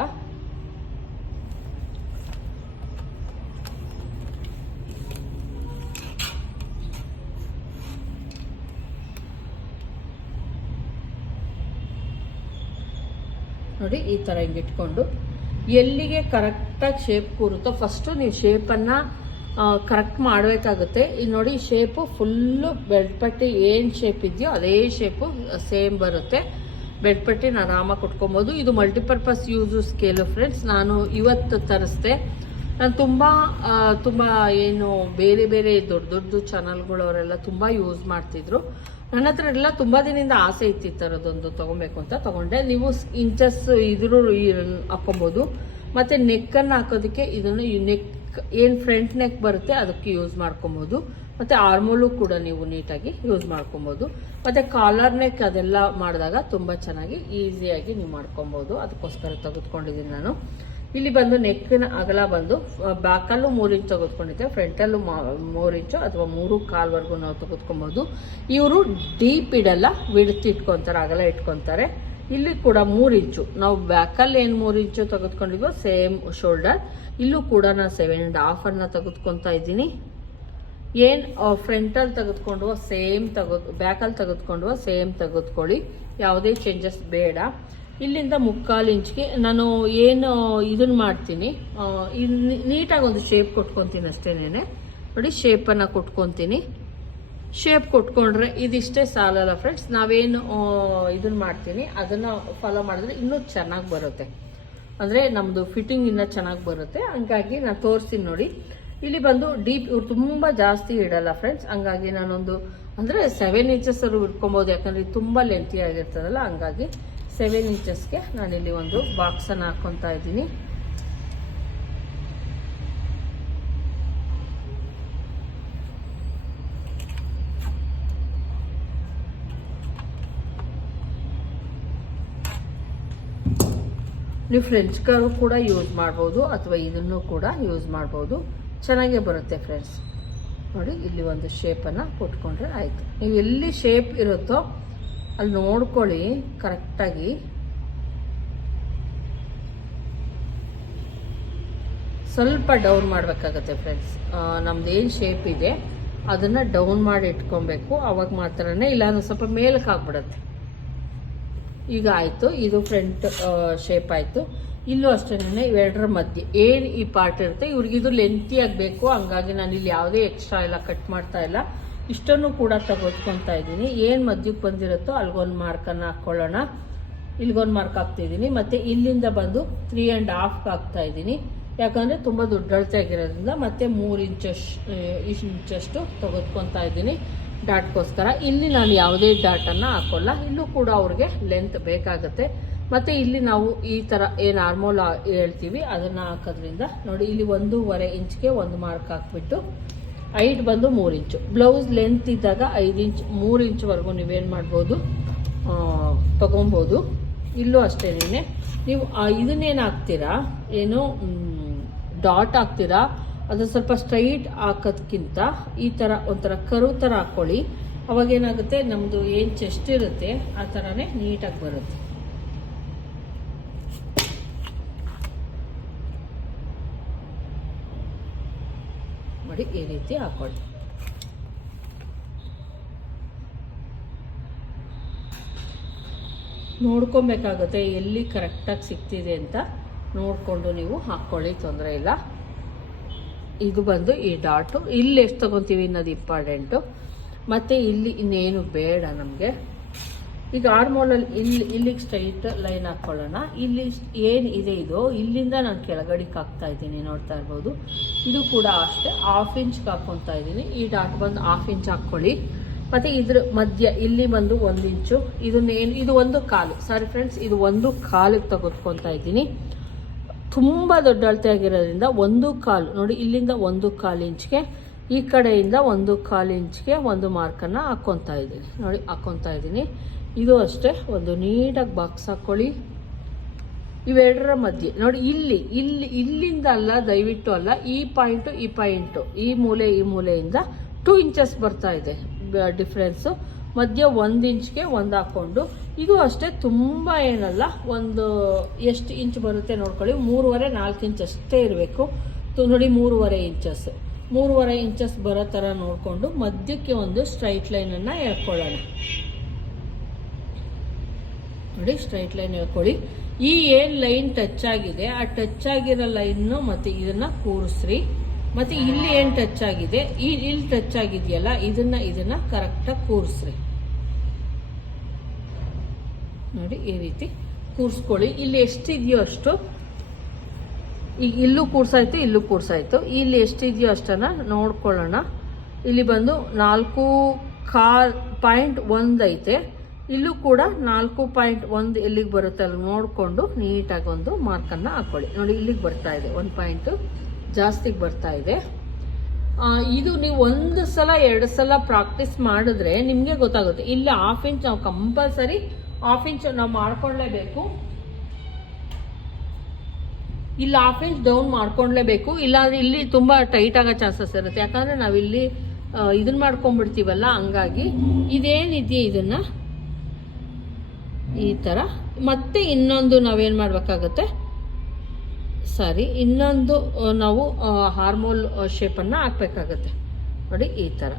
ನೋಡಿ, ಈ ಥರ ಹಿಂಗೆ ಇಟ್ಕೊಂಡು ಎಲ್ಲಿಗೆ ಕರೆಕ್ಟಾಗಿ ಶೇಪ್ ಕೂರುತ್ತೋ ಫಸ್ಟು ನೀವು ಶೇಪನ್ನು ಕರೆಕ್ಟ್ ಮಾಡಬೇಕಾಗುತ್ತೆ. ಇಲ್ಲಿ ನೋಡಿ ಶೇಪು ಫುಲ್ಲು ಬೆಡ್ಪಟ್ಟಿ ಏನು ಶೇಪ್ ಇದೆಯೋ ಅದೇ ಶೇಪು ಸೇಮ್ ಬರುತ್ತೆ. ಬೆಡ್ಪಟ್ಟಿನ ಆರಾಮಾಗಿ ಕೊಟ್ಕೊಬೋದು. ಇದು ಮಲ್ಟಿಪರ್ಪಸ್ ಯೂಸು ಸ್ಕೇಲು ಫ್ರೆಂಡ್ಸ್ ನಾನು ಇವತ್ತು ತರಿಸ್ದೆ. ನಾನು ತುಂಬ ತುಂಬ ಏನು ಬೇರೆ ಬೇರೆ ದೊಡ್ಡ ದೊಡ್ಡ ಚಾನಲ್ಗಳವರೆಲ್ಲ ತುಂಬ ಯೂಸ್ ಮಾಡ್ತಿದ್ರು. ನನ್ನ ಹತ್ರ ಎಲ್ಲ ತುಂಬ ದಿನದಿಂದ ಆಸೆ ಇತ್ತು ಈ ಥರದೊಂದು ತೊಗೊಬೇಕು ಅಂತ. ತೊಗೊಂಡೆ. ನೀವು ಇಂಚಸ್ ಇದ್ರೂ ಹಾಕೊಬೋದು ಮತ್ತು ನೆಕ್ಕನ್ನು ಹಾಕೋದಕ್ಕೆ ಇದನ್ನು ನೆಕ್ ಏನು ಫ್ರಂಟ್ ನೆಕ್ ಬರುತ್ತೆ ಅದಕ್ಕೆ ಯೂಸ್ ಮಾಡ್ಕೊಬೋದು. ಮತ್ತು ಆರ್ಮೋಲು ಕೂಡ ನೀವು ನೀಟಾಗಿ ಯೂಸ್ ಮಾಡ್ಕೊಬೋದು. ಮತ್ತು ಕಾಲರ್ ನೆಕ್ ಅದೆಲ್ಲ ಮಾಡಿದಾಗ ತುಂಬ ಚೆನ್ನಾಗಿ ಈಸಿಯಾಗಿ ನೀವು ಮಾಡ್ಕೊಬೋದು. ಅದಕ್ಕೋಸ್ಕರ ತೆಗೆದುಕೊಂಡಿದ್ದೀನಿ ನಾನು. ಇಲ್ಲಿ ಬಂದು ನೆಕ್ಕಿನ ಅಗಲ ಬಂದು ಬ್ಯಾಕಲ್ಲೂ ಮೂರು ಇಂಚ್ ತೆಗೆದುಕೊಂಡಿದ್ದೆ. ಫ್ರಂಟಲ್ಲೂ ಮೂರು ಇಂಚು ಅಥವಾ ಮೂರು ಕಾಲ್ವರೆಗೂ ನಾವು ತೆಗೆದುಕೊಬೋದು. ಇವರು ಡೀಪ್ ಇಡಲ್ಲ ವಿಡ್ತ್ ಇಟ್ಕೊತಾರೆ, ಅಗಲ ಇಟ್ಕೊತಾರೆ. ಇಲ್ಲಿ ಕೂಡ ಮೂರು ಇಂಚು ನಾವು ಬ್ಯಾಕಲ್ಲಿ ಏನು ಮೂರು ಇಂಚು ತೆಗೆದುಕೊಂಡಿದ್ವೋ ಸೇಮ್ ಶೋಲ್ಡರ್ ಇಲ್ಲೂ ಕೂಡ ನಾನು ಸೆವೆನ್ ಆ್ಯಂಡ್ ಹಾಫನ್ನು ತೆಗೆದುಕೊತಾ ಇದ್ದೀನಿ. ಏನು ಫ್ರಂಟಲ್ಲಿ ತೆಗೆದುಕೊಂಡು ಸೇಮ್ ತೆಗೆದು ಬ್ಯಾಕಲ್ಲಿ ತೆಗೆದುಕೊಂಡು ಸೇಮ್ ತೆಗೆದುಕೊಳ್ಳಿ. ಯಾವುದೇ ಚೇಂಜಸ್ ಬೇಡ. ಇಲ್ಲಿಂದ ಮುಕ್ಕಾಲು ಇಂಚ್ಗೆ ನಾನು ಏನು ಇದನ್ನು ಮಾಡ್ತೀನಿ. ನೀಟಾಗಿ ಒಂದು ಶೇಪ್ ಕೊಟ್ಕೊತೀನಿ ಅಷ್ಟೇನೆ ನೋಡಿ ಶೇಪನ್ನು ಕೊಟ್ಕೊತೀನಿ. ಶೇಪ್ ಕೊಟ್ಕೊಂಡ್ರೆ ಇದಿಷ್ಟೇ ಸಾಲಲ್ಲ ಫ್ರೆಂಡ್ಸ್ ನಾವೇನು ಇದನ್ನು ಮಾಡ್ತೀನಿ. ಅದನ್ನು ಫಾಲೋ ಮಾಡಿದ್ರೆ ಇನ್ನೂ ಚೆನ್ನಾಗಿ ಬರುತ್ತೆ. ಅಂದರೆ ನಮ್ಮದು ಫಿಟ್ಟಿಂಗ್ ಇನ್ನೂ ಚೆನ್ನಾಗಿ ಬರುತ್ತೆ. ಹಂಗಾಗಿ ನಾನು ತೋರಿಸ್ತೀನಿ ನೋಡಿ. ಇಲ್ಲಿ ಬಂದು ಡೀಪ್ ಇವ್ರು ತುಂಬ ಜಾಸ್ತಿ ಇಡಲ್ಲ ಫ್ರೆಂಡ್ಸ್ ಹಂಗಾಗಿ ನಾನೊಂದು ಅಂದರೆ ಸೆವೆನ್ ಇಂಚಸ್ ಅವರು ಇಟ್ಕೊಬೋದು. ಯಾಕಂದರೆ ತುಂಬ ಲೆಂತಿ ಆಗಿರ್ತದಲ್ಲ, ಹಂಗಾಗಿ ಸೆವೆನ್ ಇಂಚಸ್ಗೆ ನಾನಿಲ್ಲಿ ಒಂದು ಬಾಕ್ಸನ್ನು ಹಾಕ್ಕೊತಾ ಇದ್ದೀನಿ. ನೀವು ಫ್ರೆಂಚ್ ಕರ್ವ್ ಕೂಡ ಯೂಸ್ ಮಾಡ್ಬೋದು ಅಥವಾ ಇದನ್ನು ಕೂಡ ಯೂಸ್ ಮಾಡ್ಬೋದು. ಚೆನ್ನಾಗೇ ಬರುತ್ತೆ ಫ್ರೆಂಡ್ಸ್ ನೋಡಿ, ಇಲ್ಲಿ ಒಂದು ಶೇಪನ್ನು ಕೊಟ್ಕೊಂಡ್ರೆ ಆಯಿತು. ನೀವು ಎಲ್ಲಿ ಶೇಪ್ ಇರುತ್ತೋ ಅಲ್ಲಿ ನೋಡ್ಕೊಳ್ಳಿ ಕರೆಕ್ಟಾಗಿ ಸ್ವಲ್ಪ ಡೌನ್ ಮಾಡಬೇಕಾಗತ್ತೆ ಫ್ರೆಂಡ್ಸ್ ನಮ್ದು ಏನು ಶೇಪ್ ಇದೆ, ಅದನ್ನು ಡೌನ್ ಮಾಡಿ ಇಟ್ಕೊಬೇಕು. ಅವಾಗ ಮಾತ್ರನೇ ಇಲ್ಲ ಸ್ವಲ್ಪ ಮೇಲಕ್ಕೆ ಆಗ್ಬಿಡುತ್ತೆ. ಈಗ ಆಯಿತು, ಇದು ಫ್ರಂಟ್ ಶೇಪ್ ಆಯಿತು. ಇಲ್ಲೂ ಅಷ್ಟೇ ಇವೆರಡರ ಮಧ್ಯೆ. ಏನು ಈ ಪಾರ್ಟ್ ಇರುತ್ತೆ, ಇವ್ರಿಗೆ ಇದು ಲೆಂತಿ ಆಗಬೇಕು ಹಂಗಾಗಿ ನಾನು ಇಲ್ಲಿ ಯಾವುದೇ ಎಕ್ಸ್ಟ್ರಾ ಎಲ್ಲ ಕಟ್ ಮಾಡ್ತಾ ಇಲ್ಲ. ಇಷ್ಟನ್ನು ಕೂಡ ತೆಗೆದುಕೊತಾ ಇದ್ದೀನಿ. ಏನು ಮಧ್ಯಕ್ಕೆ ಬಂದಿರುತ್ತೋ ಅಲ್ಗೊಂದು ಮಾರ್ಕನ್ನು ಹಾಕ್ಕೊಳ್ಳೋಣ ಇಲ್ಗೊಂದು ಮಾರ್ಕ್ ಹಾಕ್ತಿದ್ದೀನಿ ಮತ್ತು ಇಲ್ಲಿಂದ ಬಂದು ತ್ರೀ ಆ್ಯಂಡ್ ಹಾಫ್ಗೆ ಹಾಕ್ತಾ ಇದ್ದೀನಿ. ಯಾಕಂದರೆ ತುಂಬ ದೊಡ್ಡಳತೆ ಆಗಿರೋದ್ರಿಂದ ಮತ್ತೆ ಮೂರು ಇಂಚಸ್ ಇಂಚಷ್ಟು ತೆಗೆದುಕೊತಾ ಇದ್ದೀನಿ. ಡಾಟ್ಗೋಸ್ಕರ. ಇಲ್ಲಿ ನಾನು ಯಾವುದೇ ಡಾಟನ್ನು ಹಾಕೋಲ್ಲ. ಇಲ್ಲೂ ಕೂಡ ಅವ್ರಿಗೆ ಲೆಂತ್ ಬೇಕಾಗುತ್ತೆ. ಮತ್ತು ಇಲ್ಲಿ ನಾವು ಈ ಥರ ಏನು ಆರ್ಮೋಲ್ ಹೇಳ್ತೀವಿ, ಅದನ್ನು ಹಾಕೋದ್ರಿಂದ ನೋಡಿ, ಇಲ್ಲಿ ಒಂದೂವರೆ ಇಂಚ್ಗೆ ಒಂದು ಮಾರ್ಕ್ ಹಾಕ್ಬಿಟ್ಟು ಹೈಟ್ ಬಂದು ಮೂರು ಇಂಚು. ಬ್ಲೌಸ್ ಲೆಂತ್ ಇದ್ದಾಗ ಐದು ಇಂಚ್, ಮೂರು ಇಂಚ್ವರೆಗೂ ನೀವೇನು ಮಾಡ್ಬೋದು ತೊಗೊಬೋದು ಇಲ್ಲೂ ಅಷ್ಟೇನೆ ನೀವು ಇದನ್ನೇನು ಹಾಕ್ತೀರಾ? ಏನು ಡಾಟ್ ಹಾಕ್ತೀರಾ? ಅದು ಸ್ವಲ್ಪ ಸ್ಟ್ರೈಟ್ ಹಾಕೋದ್ಕಿಂತ ಈ ಥರ ಒಂಥರ ಕರು ಥರ ಹಾಕ್ಕೊಳ್ಳಿ ಅವಾಗ ಏನಾಗುತ್ತೆ? ನಮ್ಮದು ಏನು ಚೆಸ್ಟ್ ಇರುತ್ತೆ, ಆ ಥರನೇ ನೀಟಾಗಿ ಬರುತ್ತೆ. ನೋಡಿ, ಈ ರೀತಿ ಹಾಕೊಳ್ಳಿ. ನೋಡ್ಕೊಬೇಕಾಗುತ್ತೆ ಎಲ್ಲಿ ಕರೆಕ್ಟಾಗಿ ಸಿಗ್ತಿದೆ ಅಂತ. ನೋಡಿಕೊಂಡು ನೀವು ಹಾಕ್ಕೊಳ್ಳಿ ತೊಂದರೆ ಇಲ್ಲ. ಇದು ಬಂದು ಈ ಡಾಟು. ಇಲ್ಲಿ ಎಷ್ಟು ತೊಗೊತೀವಿ? ಅನ್ನೋದು ಇಂಪಾರ್ಟೆಂಟು ಮತ್ತು ಇಲ್ಲಿ ಇನ್ನೇನು ಬೇಡ ನಮಗೆ. ಈಗ ಆರ್ಮೋಲಲ್ಲಿ ಇಲ್ಲಿ, ಇಲ್ಲಿಗೆ ಸ್ಟ್ರೈಟ್ ಲೈನ್ ಹಾಕ್ಕೊಳ್ಳೋಣ ಇಲ್ಲಿ ಏನು ಇದೆ ಇದು? ಇಲ್ಲಿಂದ ನಾನು ಕೆಳಗಡೆಗೆ ಹಾಕ್ತಾ ಇದ್ದೀನಿ, ನೋಡ್ತಾ ಇರ್ಬೋದು. ಇದು ಕೂಡ ಅಷ್ಟೇ. ಹಾಫ್ ಇಂಚ್ಗೆ ಹಾಕ್ಕೊತಾ ಇದ್ದೀನಿ. ಈ ಡಾಟ್ ಬಂದು ಹಾಫ್ ಇಂಚ್ ಹಾಕ್ಕೊಳ್ಳಿ ಮತ್ತು ಇದ್ರ ಮಧ್ಯ ಇಲ್ಲಿ ಬಂದು ಒಂದು ಇಂಚು ಇದನ್ನೇನು, ಇದು ಒಂದು ಕಾಲು. ಸಾರಿ ಫ್ರೆಂಡ್ಸ್ ಇದು ಒಂದು ಕಾಲಿಗೆ ತೆಗೆದುಕೊತಾ ಇದ್ದೀನಿ. ತುಂಬ ದೊಡ್ಡ ಅಳತೆ ಆಗಿರೋದ್ರಿಂದ ಒಂದು ಕಾಲು, ನೋಡಿ ಇಲ್ಲಿಂದ ಒಂದು ಕಾಲು ಇಂಚ್ಗೆ, ಈ ಕಡೆಯಿಂದ ಒಂದು ಕಾಲು ಇಂಚ್ಗೆ ಒಂದು ಮಾರ್ಕನ್ನು ಹಾಕ್ಕೊತಾ ಇದ್ದೀನಿ. ನೋಡಿ, ಹಾಕ್ಕೊತಾ ಇದ್ದೀನಿ. ಇದು ಅಷ್ಟೇ, ಒಂದು ನೀಟಾಗಿ ಬಾಕ್ಸ್ ಹಾಕ್ಕೊಳ್ಳಿ ಇವೆರಡರ ಮಧ್ಯೆ, ನೋಡಿ ಇಲ್ಲಿ ಇಲ್ಲಿ, ಇಲ್ಲಿಂದ ಅಲ್ಲ, ದಯವಿಟ್ಟು ಅಲ್ಲ, ಈ ಪಾಯಿಂಟು ಈ ಪಾಯಿಂಟು ಈ ಮೂಲೆ, ಈ ಮೂಲೆಯಿಂದ ಟೂ ಇಂಚಸ್ ಬರ್ತಾ ಇದೆ ಡಿಫ್ರೆನ್ಸು ಮಧ್ಯ ಒಂದು ಇಂಚ್ಗೆ ಒಂದು ಹಾಕ್ಕೊಂಡು ಇದು ಅಷ್ಟೇ ತುಂಬ ಏನಲ್ಲ, ಒಂದು ಎಷ್ಟು ಇಂಚ್ ಬರುತ್ತೆ ನೋಡ್ಕೊಳ್ಳಿ. ಮೂರುವರೆ, ನಾಲ್ಕು ಇಂಚ್ ಅಷ್ಟೇ ಇರಬೇಕು. ನೋಡಿ, ಮೂರುವರೆ ಇಂಚಸ್. ಮೂರುವರೆ ಇಂಚಸ್ ಬರೋ ಥರ ನೋಡಿಕೊಂಡು ಮಧ್ಯಕ್ಕೆ ಒಂದು ಸ್ಟ್ರೈಟ್ ಲೈನನ್ನು ಹೇಳ್ಕೊಳ್ಳೋಣ ನೋಡಿ ಸ್ಟ್ರೈಟ್ ಲೈನ್ ಹೇಳ್ಕೊಳ್ಳಿ ಈ ಏನು ಲೈನ್ ಟಚ್ ಆಗಿದೆ, ಆ ಟಚ್ ಆಗಿರೋ ಲೈನ್ನು ಮತ್ತು ಇದನ್ನ ಕೂರಿಸ್ರಿ. ಮತ್ತು ಇಲ್ಲಿ ಏನು ಟಚ್ ಆಗಿದೆ, ಈ, ಇಲ್ಲಿ ಟಚ್ ಆಗಿದೆಯಲ್ಲ, ಇದನ್ನ ಇದನ್ನ ಕರೆಕ್ಟಾಗಿ ಕೂರಿಸ್ರಿ. ನೋಡಿ ಈ ರೀತಿ ಕೂರಿಸ್ಕೊಳ್ಳಿ. ಇಲ್ಲಿ ಎಷ್ಟಿದೆಯೋ ಅಷ್ಟು. ಈಗ ಇಲ್ಲೂ ಕೂರ್ಸಾಯ್ತು ಇಲ್ಲೂ ಕೂರ್ಸಾಯ್ತು. ಇಲ್ಲಿ ಎಷ್ಟಿದೆಯೋ ಅಷ್ಟನ್ನ ನೋಡ್ಕೊಳ್ಳೋಣ. ಇಲ್ಲಿ ಬಂದು ನಾಲ್ಕು ಕಾಲ್ ಪಾಯಿಂಟ್ ಒಂದು ಐತೆ. ಇಲ್ಲೂ ಕೂಡ ನಾಲ್ಕು ಪಾಯಿಂಟ್ ಒಂದು ಎಲ್ಲಿಗೆ ಬರುತ್ತೆ ಅಲ್ಲಿ ನೋಡಿಕೊಂಡು ನೀಟಾಗಿ ಒಂದು ಮಾರ್ಕನ್ನು ಹಾಕ್ಕೊಳ್ಳಿ ನೋಡಿ ಇಲ್ಲಿಗೆ ಬರ್ತಾ ಇದೆ, ಒಂದು ಪಾಯಿಂಟು ಜಾಸ್ತಿಗೆ ಬರ್ತಾ ಇದೆ. ಇದು ನೀವು ಒಂದು ಸಲ, ಎರಡು ಸಲ ಪ್ರಾಕ್ಟೀಸ್ ಮಾಡಿದ್ರೆ ನಿಮಗೆ ಗೊತ್ತಾಗುತ್ತೆ. ಇಲ್ಲಿ ಹಾಫ್ ಇಂಚ್ ನಾವು ಕಂಪಲ್ಸರಿ ಹಾಫ್ ಇಂಚ್ ನಾವು ಮಾಡ್ಕೊಳ್ಳೇಬೇಕು ಇಲ್ಲಿ ಹಾಫ್ ಇಂಚ್ ಡೌನ್ ಮಾಡ್ಕೊಳ್ಲೇಬೇಕು. ಇಲ್ಲಾಂದ್ರೆ ಇಲ್ಲಿ ತುಂಬ ಟೈಟ್ ಆಗೋ ಚಾನ್ಸಸ್ ಇರುತ್ತೆ. ಯಾಕಂದ್ರೆ ನಾವಿಲ್ಲಿ ಇದನ್ನ ಮಾಡ್ಕೊಂಡ್ಬಿಡ್ತೀವಲ್ಲ, ಹಂಗಾಗಿ ಇದೇನಿದೆಯೇ ಇದನ್ನ ಈ ಥರ ಮತ್ತೆ ಇನ್ನೊಂದು ನಾವೇನು ಮಾಡಬೇಕಾಗತ್ತೆ? ಸಾರಿ, ಇನ್ನೊಂದು ನಾವು ಹಾರ್ಮೋಲ್ ಶೇಪನ್ನು ಹಾಕ್ಬೇಕಾಗತ್ತೆ. ನೋಡಿ, ಈ ಥರ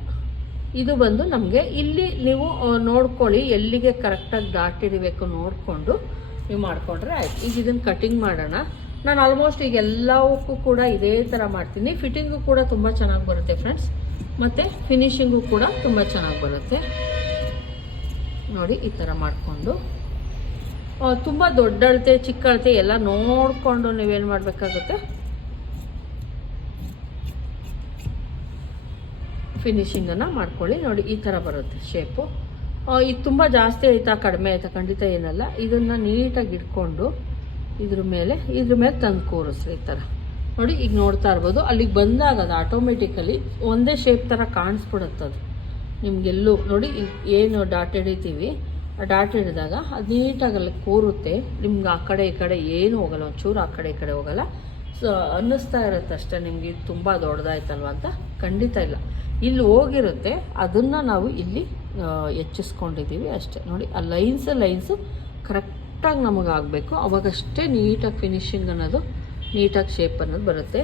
ಇದು ಬಂದು ನಮಗೆ ಇಲ್ಲಿ ನೀವು ನೋಡ್ಕೊಳ್ಳಿ, ಎಲ್ಲಿಗೆ ಕರೆಕ್ಟಾಗಿ ದಾಟಿರಬೇಕು ನೋಡಿಕೊಂಡು ನೀವು ಮಾಡಿಕೊಂಡ್ರೆ ಆಯ್ತು. ಈಗ ಇದನ್ನು ಕಟಿಂಗ್ ಮಾಡೋಣ. ನಾನು ಆಲ್ಮೋಸ್ಟ್ ಈಗ ಎಲ್ಲವಕ್ಕೂ ಕೂಡ ಇದೇ ಥರ ಮಾಡ್ತೀನಿ. ಫಿಟ್ಟಿಂಗು ಕೂಡ ತುಂಬ ಚೆನ್ನಾಗಿ ಬರುತ್ತೆ ಫ್ರೆಂಡ್ಸ್ ಮತ್ತು ಫಿನಿಷಿಂಗು ಕೂಡ ತುಂಬ ಚೆನ್ನಾಗಿ ಬರುತ್ತೆ. ನೋಡಿ, ಈ ಥರ ಮಾಡಿಕೊಂಡು. ತುಂಬ ದೊಡ್ಡ ಅಳತೆ ಚಿಕ್ಕ ಅಳತೆ ಎಲ್ಲ ನೋಡಿಕೊಂಡು ನೀವೇನು ಮಾಡಬೇಕಾಗುತ್ತೆ? ಫಿನಿಶಿಂಗನ್ನು ಮಾಡ್ಕೊಳ್ಳಿ. ನೋಡಿ, ಈ ಥರ ಬರುತ್ತೆ ಶೇಪು ಇದು ತುಂಬ ಜಾಸ್ತಿ ಆಯ್ತಾ, ಕಡಿಮೆ ಆಯ್ತಾ, ಖಂಡಿತ ಏನಲ್ಲ. ಇದನ್ನು ನೀಟಾಗಿ ಇಟ್ಕೊಂಡು ಇದ್ರ ಮೇಲೆ ಇದ್ರ ಮೇಲೆ ತಂದು ಕೂರಿಸ್ರಿ ಈ ಥರ. ನೋಡಿ, ಈಗ ನೋಡ್ತಾ ಇರ್ಬೋದು. ಅಲ್ಲಿಗೆ ಬಂದಾಗ ಅದು ಆಟೋಮೆಟಿಕಲಿ ಒಂದೇ ಶೇಪ್ ಥರ ಅದು. ನಿಮಗೆಲ್ಲೂ ನೋಡಿ ಏನು ಡಾಟ್ ಹಿಡಿತೀವಿ ಡಾಟ್ ಹಿಡಿದಾಗ ಅದು ನೀಟಾಗಿ ಅಲ್ಲಿ ಕೂರುತ್ತೆ. ನಿಮ್ಗೆ ಆ ಕಡೆ ಈ ಕಡೆ ಏನು ಹೋಗಲ್ಲ, ಒಂಚೂರು ಆ ಕಡೆ ಈ ಕಡೆ ಹೋಗಲ್ಲ. ಸೊ ಅನ್ನಿಸ್ತಾ ಇರುತ್ತೆ ಅಷ್ಟೇ, ನಿಮಗೆ ಇದು ತುಂಬ ದೊಡ್ಡದಾಯ್ತಲ್ವ ಅಂತ? ಖಂಡಿತ ಇಲ್ಲ. ಇಲ್ಲಿ ಹೋಗಿರುತ್ತೆ, ಅದನ್ನು ನಾವು ಇಲ್ಲಿ ಹೆಚ್ಚಿಸ್ಕೊಂಡಿದ್ದೀವಿ ಅಷ್ಟೇ. ನೋಡಿ, ಆ ಲೈನ್ಸ್ ಲೈನ್ಸು ಕರೆಕ್ಟಾಗಿ ನಮಗೆ ಆಗಬೇಕು. ಅವಾಗಷ್ಟೇ ನೀಟಾಗಿ ಫಿನಿಶಿಂಗ್ ಅನ್ನೋದು, ನೀಟಾಗಿ ಶೇಪ್ ಅನ್ನೋದು ಬರುತ್ತೆ.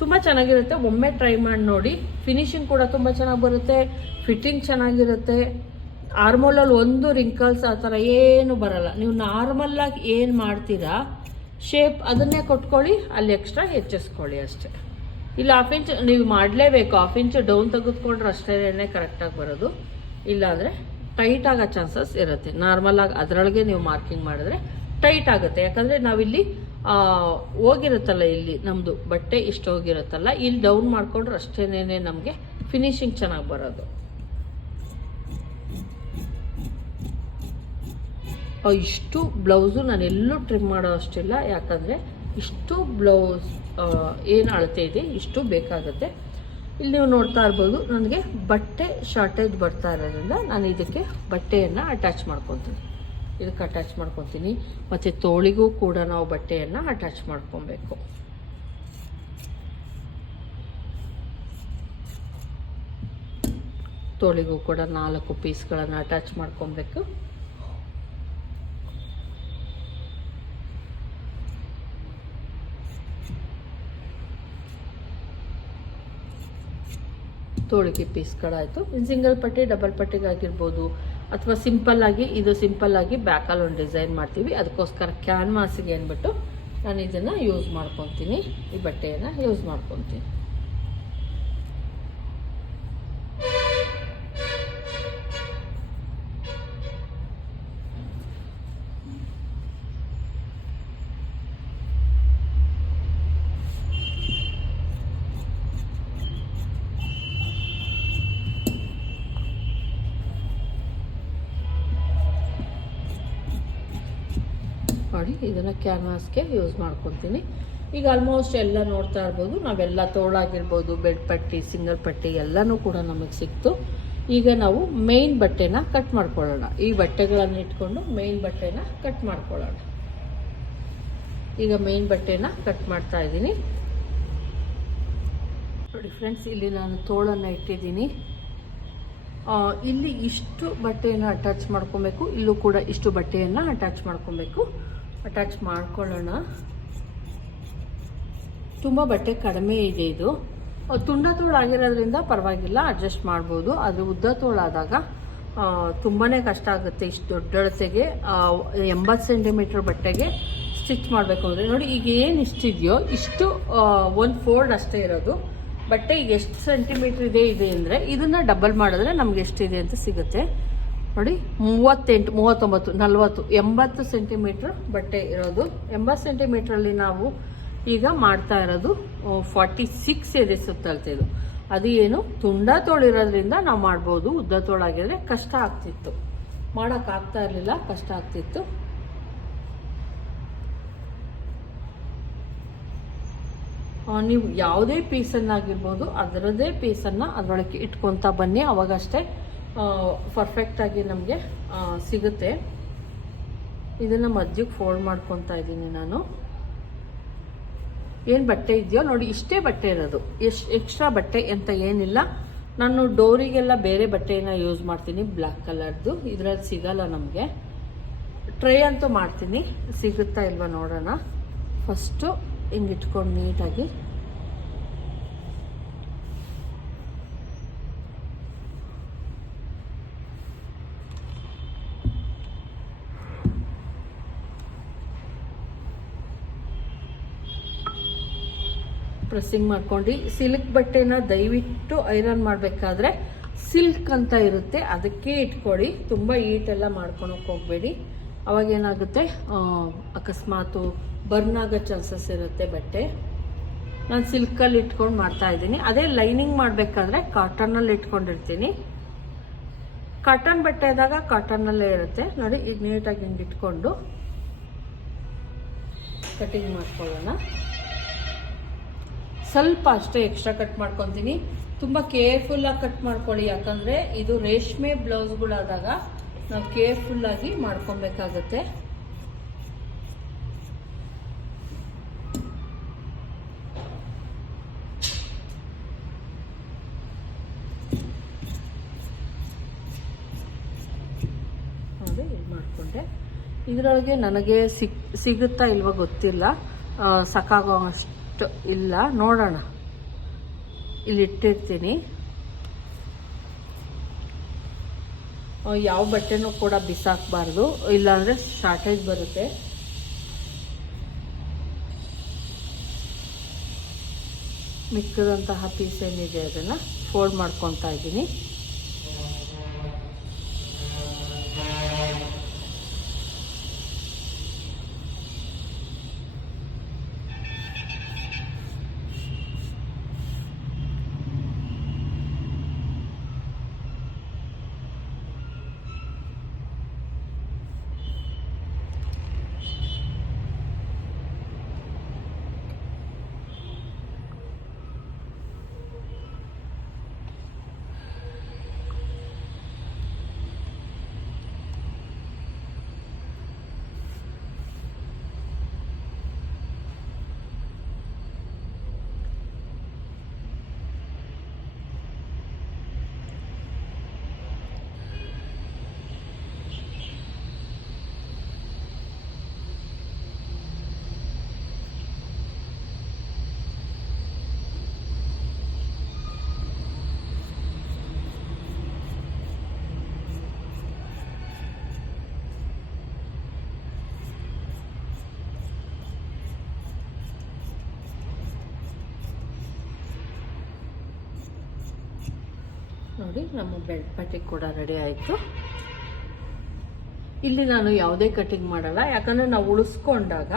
ತುಂಬ ಚೆನ್ನಾಗಿರುತ್ತೆ. ಒಮ್ಮೆ ಟ್ರೈ ಮಾಡಿ ನೋಡಿ. ಫಿನಿಶಿಂಗ್ ಕೂಡ ತುಂಬ ಚೆನ್ನಾಗಿ ಬರುತ್ತೆ. ಫಿಟ್ಟಿಂಗ್ ಚೆನ್ನಾಗಿರುತ್ತೆ. ಆರ್ಮೋಲಲ್ಲಿ ಒಂದು ರಿಂಕಲ್ಸ್ ಆ ಥರ ಏನು ಬರಲ್ಲ. ನೀವು ನಾರ್ಮಲ್ಲಾಗಿ ಏನು ಮಾಡ್ತೀರಾ ಶೇಪ್ ಅದನ್ನೇ ಕೊಟ್ಕೊಳ್ಳಿ, ಅಲ್ಲಿ ಎಕ್ಸ್ಟ್ರಾ ಹೆಚ್ಚಿಸ್ಕೊಳ್ಳಿ ಅಷ್ಟೇ. ಇಲ್ಲ ಹಾಫ್ ಇಂಚ್ ನೀವು ಮಾಡಲೇಬೇಕು. ಹಾಫ್ ಇಂಚ್ ಡೌನ್ ತೆಗೆದುಕೊಂಡ್ರೆ ಅಷ್ಟೇ ಕರೆಕ್ಟಾಗಿ ಬರೋದು. ಇಲ್ಲಾಂದರೆ ಟೈಟ್ ಆಗೋ ಚಾನ್ಸಸ್ ಇರುತ್ತೆ. ನಾರ್ಮಲಾಗಿ ಅದರೊಳಗೆ ನೀವು ಮಾರ್ಕಿಂಗ್ ಮಾಡಿದ್ರೆ ಟೈಟ್ ಆಗುತ್ತೆ. ಯಾಕಂದರೆ ನಾವಿಲ್ಲಿ ಹೋಗಿರುತ್ತಲ್ಲ ಇಲ್ಲಿ ನಮ್ಮದು ಬಟ್ಟೆ ಇಷ್ಟು ಹೋಗಿರುತ್ತಲ್ಲ, ಇಲ್ಲಿ ಡೌನ್ ಮಾಡಿಕೊಂಡ್ರೆ ಅಷ್ಟೇನೆ ನಮಗೆ ಫಿನಿಶಿಂಗ್ ಚೆನ್ನಾಗಿ ಬರೋದು. ಇಷ್ಟು ಬ್ಲೌಸು ನಾನು ಎಲ್ಲೂ ಟ್ರಿಮ್ ಮಾಡೋ ಅಷ್ಟಿಲ್ಲ ಯಾಕಂದರೆ ಇಷ್ಟು ಬ್ಲೌಸ್ ಏನು ಅಳತೆ ಇದೆ, ಇಷ್ಟು ಬೇಕಾಗುತ್ತೆ. ಇಲ್ಲಿ ನೀವು ನೋಡ್ತಾ ಇರ್ಬೋದು, ನನಗೆ ಬಟ್ಟೆ ಶಾರ್ಟೇಜ್ ಬರ್ತಾ ಇರೋದ್ರಿಂದ ನಾನು ಇದಕ್ಕೆ ಬಟ್ಟೆಯನ್ನು ಅಟ್ಯಾಚ್ ಮಾಡ್ಕೊತೀನಿ. ಇದಕ್ಕೆ ಅಟ್ಯಾಚ್ ಮಾಡ್ಕೊತೀನಿ. ಮತ್ತು ತೋಳಿಗೂ ಕೂಡ ನಾವು ಬಟ್ಟೆಯನ್ನು ಅಟ್ಯಾಚ್ ಮಾಡ್ಕೊಬೇಕು. ತೋಳಿಗೂ ಕೂಡ ನಾಲ್ಕು ಪೀಸ್ಗಳನ್ನು ಅಟ್ಯಾಚ್ ಮಾಡ್ಕೊಬೇಕು. ತೋಳಿಗೆ ಪೀಸ್ಗಳಾಯಿತು ಸಿಂಗಲ್ ಪಟ್ಟಿ ಡಬಲ್ ಪಟ್ಟಿಗಾಗಿರ್ಬೋದು ಅಥವಾ ಸಿಂಪಲ್ ಆಗಿ, ಇದು ಸಿಂಪಲ್ ಆಗಿ ಬ್ಯಾಕಲ್ಲಿ ಒಂದು ಡಿಸೈನ್ ಮಾಡ್ತೀವಿ. ಅದಕ್ಕೋಸ್ಕರ ಕ್ಯಾನ್ವಾಸಿಗೆ ಅಂದ್ಬಿಟ್ಟು ನಾನು ಇದನ್ನು ಯೂಸ್ ಮಾಡ್ಕೊತೀನಿ. ಈ ಬಟ್ಟೆಯನ್ನು ಯೂಸ್ ಮಾಡ್ಕೊತೀನಿ. ಇದನ್ನು ಕ್ಯಾನ್ವಾಸ್ಗೆ ಯೂಸ್ ಮಾಡ್ಕೊತೀನಿ ಈಗ ಆಲ್ಮೋಸ್ಟ್ ಎಲ್ಲ ನೋಡ್ತಾ ಇರ್ಬೋದು. ನಾವೆಲ್ಲ ತೋಳಾಗಿರ್ಬೋದು, ಬೆಡ್ ಪಟ್ಟಿ, ಸಿಂಗಲ್ ಪಟ್ಟಿ ಎಲ್ಲನೂ ಕೂಡ ನಮಗೆ ಸಿಕ್ತು. ಈಗ ನಾವು ಮೇಯ್ನ್ ಬಟ್ಟೆನ ಕಟ್ ಮಾಡ್ಕೊಳ್ಳೋಣ. ಈ ಬಟ್ಟೆಗಳನ್ನು ಇಟ್ಕೊಂಡು ಮೇಯ್ನ್ ಬಟ್ಟೆನ ಕಟ್ ಮಾಡ್ಕೊಳ್ಳೋಣ. ಈಗ ಮೇಯ್ನ್ ಬಟ್ಟೆನ ಕಟ್ ಮಾಡ್ತಾ ಇದ್ದೀನಿ. ನೋಡಿ ಫ್ರೆಂಡ್ಸ್ ಇಲ್ಲಿ ನಾನು ತೋಳನ್ನು ಇಟ್ಟಿದ್ದೀನಿ. ಇಲ್ಲಿ ಇಷ್ಟು ಬಟ್ಟೆಯನ್ನು ಅಟ್ಯಾಚ್ ಮಾಡ್ಕೊಬೇಕು. ಇಲ್ಲೂ ಕೂಡ ಇಷ್ಟು ಬಟ್ಟೆಯನ್ನು ಅಟ್ಯಾಚ್ ಮಾಡ್ಕೊಬೇಕು. ಅಟ್ಯಾಚ್ ಮಾಡ್ಕೊಳ್ಳೋಣ. ತುಂಬ ಬಟ್ಟೆ ಕಡಿಮೆ ಇದೆ ಇದು. ತುಂಡ ತೋಳು ಆಗಿರೋದ್ರಿಂದ ಪರವಾಗಿಲ್ಲ, ಅಡ್ಜಸ್ಟ್ ಮಾಡ್ಬೋದು. ಆದರೆ ಉದ್ದ ತೋಳಾದಾಗ ತುಂಬಾ ಕಷ್ಟ ಆಗುತ್ತೆ ಇಷ್ಟು ದೊಡ್ಡ ಅಳತೆಗೆ ಎಂಬತ್ತು ಸೆಂಟಿಮೀಟ್ರ್ ಬಟ್ಟೆಗೆ ಸ್ಟಿಚ್ ಮಾಡಬೇಕು ಅಂದರೆ. ನೋಡಿ, ಈಗ ಏನು ಇಷ್ಟಿದೆಯೋ, ಇಷ್ಟು ಒಂದು ಫೋಲ್ಡ್ ಅಷ್ಟೇ ಇರೋದು. ಬಟ್ಟೆ ಈಗ ಎಷ್ಟು ಸೆಂಟಿಮೀಟ್ರ್ ಇದೆ ಇದೆ ಅಂದರೆ, ಇದನ್ನು ಡಬಲ್ ಮಾಡಿದ್ರೆ ನಮ್ಗೆ ಎಷ್ಟಿದೆ ಅಂತ ಸಿಗುತ್ತೆ. ನೋಡಿ, ಮೂವತ್ತೆಂಟು, ಮೂವತ್ತೊಂಬತ್ತು, ನಲ್ವತ್ತು, ಎಂಬತ್ತು ಸೆಂಟಿಮೀಟ್ರ್ ಬಟ್ಟೆ ಇರೋದು. ಎಂಬತ್ತು ಸೆಂಟಿಮೀಟ್ರಲ್ಲಿ ನಾವು ಈಗ ಮಾಡ್ತಾ ಇರೋದು ಫಾರ್ಟಿ ಸಿಕ್ಸ್ ಇದೆ ಸುತ್ತಲ್ತಿದ್ದು ಅದು ಏನು? ತುಂಡ ತೋಳಿರೋದ್ರಿಂದ ನಾವು ಮಾಡ್ಬೋದು. ಉದ್ದ ತೋಳಾಗಿದ್ರೆ ಕಷ್ಟ ಆಗ್ತಿತ್ತು. ಮಾಡೋಕ್ಕಾಗ್ತಾ ಇರಲಿಲ್ಲ, ಕಷ್ಟ ಆಗ್ತಿತ್ತು. ನೀವು ಯಾವುದೇ ಪೀಸನ್ನಾಗಿರ್ಬೋದು ಅದರದ್ದೇ ಪೀಸನ್ನು ಅದರೊಳಗೆ ಇಟ್ಕೊತಾ ಬನ್ನಿ. ಅವಾಗಷ್ಟೇ ಪರ್ಫೆಕ್ಟಾಗಿ ನಮಗೆ ಸಿಗುತ್ತೆ. ಇದನ್ನು ಮಧ್ಯಕ್ಕೆ ಫೋಲ್ಡ್ ಮಾಡ್ಕೊತಾ ಇದ್ದೀನಿ ನಾನು. ಏನು ಬಟ್ಟೆ ಇದೆಯೋ ನೋಡಿ, ಇಷ್ಟೇ ಬಟ್ಟೆ ಇರೋದು. ಎಷ್ಟು ಎಕ್ಸ್ಟ್ರಾ ಬಟ್ಟೆ ಅಂತ ಏನಿಲ್ಲ. ನಾನು ಡೋರಿಗೆಲ್ಲ ಬೇರೆ ಬಟ್ಟೆನ ಯೂಸ್ ಮಾಡ್ತೀನಿ ಬ್ಲ್ಯಾಕ್ ಕಲರ್ದು ಇದರಲ್ಲಿ ಸಿಗಲ್ಲ ನಮಗೆ. ಟ್ರೈ ಅಂತೂ ಮಾಡ್ತೀನಿ. ಸಿಗುತ್ತಾ ಇಲ್ವಾ ನೋಡೋಣ. ಫಸ್ಟು ಹಿಂಗೆ ಇಟ್ಕೊಂಡು ನೀಟಾಗಿ ಪ್ರೆಸ್ಸಿಂಗ್ ಮಾಡ್ಕೊಂಡು ಸಿಲ್ಕ್ ಬಟ್ಟೆನ ದಯವಿಟ್ಟು ಐರನ್ ಮಾಡಬೇಕಾದ್ರೆ ಸಿಲ್ಕ್ ಅಂತ ಇರುತ್ತೆ. ಅದಕ್ಕೆ ಇಟ್ಕೊಳ್ಳಿ ತುಂಬ ಈಟೆಲ್ಲ ಮಾಡ್ಕೊಳಕ್ಕೆ ಹೋಗಬೇಡಿ. ಅವಾಗೇನಾಗುತ್ತೆ ಅಕಸ್ಮಾತು ಬರ್ನ್ ಆಗೋ ಚಾನ್ಸಸ್ ಇರುತ್ತೆ ಬಟ್ಟೆ. ನಾನು ಸಿಲ್ಕಲ್ಲಿ ಇಟ್ಕೊಂಡು ಮಾಡ್ತಾ ಇದ್ದೀನಿ. ಅದೇ ಲೈನಿಂಗ್ ಮಾಡಬೇಕಾದ್ರೆ ಕಾಟನಲ್ಲಿ ಇಟ್ಕೊಂಡಿರ್ತೀನಿ. ಕಾಟನ್ ಬಟ್ಟೆ ಇದ್ದಾಗ ಕಾಟನ್ನಲ್ಲೇ ಇರುತ್ತೆ. ನೋಡಿ, ಈಗ ನೀಟಾಗಿ ಹಿಂಗೆ ಇಟ್ಕೊಂಡು ಕಟಿಂಗ್ ಮಾಡ್ಕೊಳ್ಳೋಣ. ಸ್ವಲ್ಪ ಅಷ್ಟೇ ಎಕ್ಸ್ಟ್ರಾ ಕಟ್ ಮಾಡ್ಕೊತೀನಿ. ತುಂಬ ಕೇರ್ಫುಲ್ಲಾಗಿ ಕಟ್ ಮಾಡ್ಕೊಳ್ಳಿ, ಯಾಕಂದರೆ ಇದು ರೇಷ್ಮೆ ಬ್ಲೌಸ್ಗಳಾದಾಗ ನಾವು ಕೇರ್ಫುಲ್ಲಾಗಿ ಮಾಡ್ಕೊಬೇಕಾಗತ್ತೆ. ಮಾಡಿಕೊಂಡೆ. ಇದರೊಳಗೆ ನನಗೆ ಸಿಗುತ್ತಾ ಇಲ್ವಾ ಗೊತ್ತಿಲ್ಲ. ಸಾಕಾಗೋ ಅಷ್ಟು ಇಲ್ಲ, ನೋಡೋಣ. ಇಲ್ಲಿ ಇಟ್ಟಿರ್ತೀನಿ. ಯಾವ ಬಟ್ಟೆನೂ ಕೂಡ ಬಿಸಾಕಬಾರ್ದು. ಇಲ್ಲಾಂದರೆ ಶಾರ್ಟೇಜ್ ಬರುತ್ತೆ. ಮಿಕ್ಕದಂತಹ ಪೀಸ್ ಏನಿದೆ ಅದನ್ನು ಫೋಲ್ಡ್ ಮಾಡ್ಕೊತಾ ಇದ್ದೀನಿ. ನಮ್ಮ ಬೆಡ್ ಪಟ್ಟಿ ಕೂಡ ರೆಡಿ ಆಯಿತು. ಇಲ್ಲಿ ನಾನು ಯಾವುದೇ ಕಟಿಂಗ್ ಮಾಡಲ್ಲ. ಯಾಕಂದರೆ ನಾವು ಉಳಿಸ್ಕೊಂಡಾಗ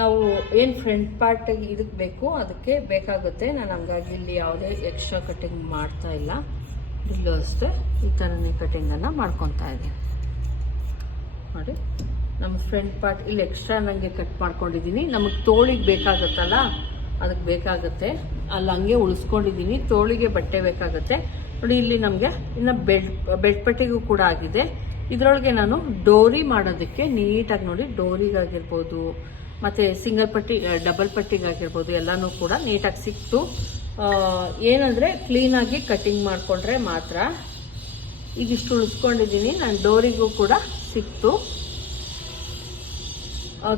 ನಾವು ಏನು ಫ್ರಂಟ್ ಪಾರ್ಟಿಗೆ ಇದಕ್ಕೆ ಬೇಕು, ಅದಕ್ಕೆ ಬೇಕಾಗುತ್ತೆ. ನಾನು ಹಂಗಾಗಿ ಇಲ್ಲಿ ಯಾವುದೇ ಎಕ್ಸ್ಟ್ರಾ ಕಟಿಂಗ್ ಮಾಡ್ತಾ ಇಲ್ಲ. ಇಲ್ಲೂ ಅಷ್ಟೇ ಈ ಥರನೇ ಕಟ್ಟಿಂಗನ್ನು ಮಾಡ್ಕೊತಾ ಇದ್ದೀನಿ. ನೋಡಿ, ನಮ್ಮ ಫ್ರಂಟ್ ಪಾರ್ಟ್ ಇಲ್ಲಿ ಎಕ್ಸ್ಟ್ರಾ ನನಗೆ ಕಟ್ ಮಾಡ್ಕೊಂಡಿದ್ದೀನಿ. ನಮಗೆ ತೋಳಿಗೆ ಬೇಕಾಗುತ್ತಲ್ಲ ಅದಕ್ಕೆ ಬೇಕಾಗುತ್ತೆ. ಅಲ್ಲಿ ಹಂಗೆ ಉಳಿಸ್ಕೊಂಡಿದ್ದೀನಿ. ತೋಳಿಗೆ ಬಟ್ಟೆ ಬೇಕಾಗುತ್ತೆ. ನೋಡಿ, ಇಲ್ಲಿ ನಮಗೆ ಇನ್ನು ಬೆಡ್ ಪಟ್ಟಿಗೂ ಕೂಡ ಆಗಿದೆ. ಇದರೊಳಗೆ ನಾನು ಡೋರಿ ಮಾಡೋದಕ್ಕೆ ನೀಟಾಗಿ ನೋಡಿ, ಡೋರಿಗಾಗಿರ್ಬೋದು, ಮತ್ತು ಸಿಂಗಲ್ ಪಟ್ಟಿ ಡಬಲ್ ಪಟ್ಟಿಗಾಗಿರ್ಬೋದು, ಎಲ್ಲನೂ ಕೂಡ ನೀಟಾಗಿ ಸಿಕ್ತು. ಏನಂದರೆ ಕ್ಲೀನಾಗಿ ಕಟಿಂಗ್ ಮಾಡಿಕೊಂಡ್ರೆ ಮಾತ್ರ ಈಗಿಷ್ಟು ಉಳಿಸ್ಕೊಂಡಿದ್ದೀನಿ. ನಾನು ಡೋರಿಗೂ ಕೂಡ ಸಿಕ್ತು.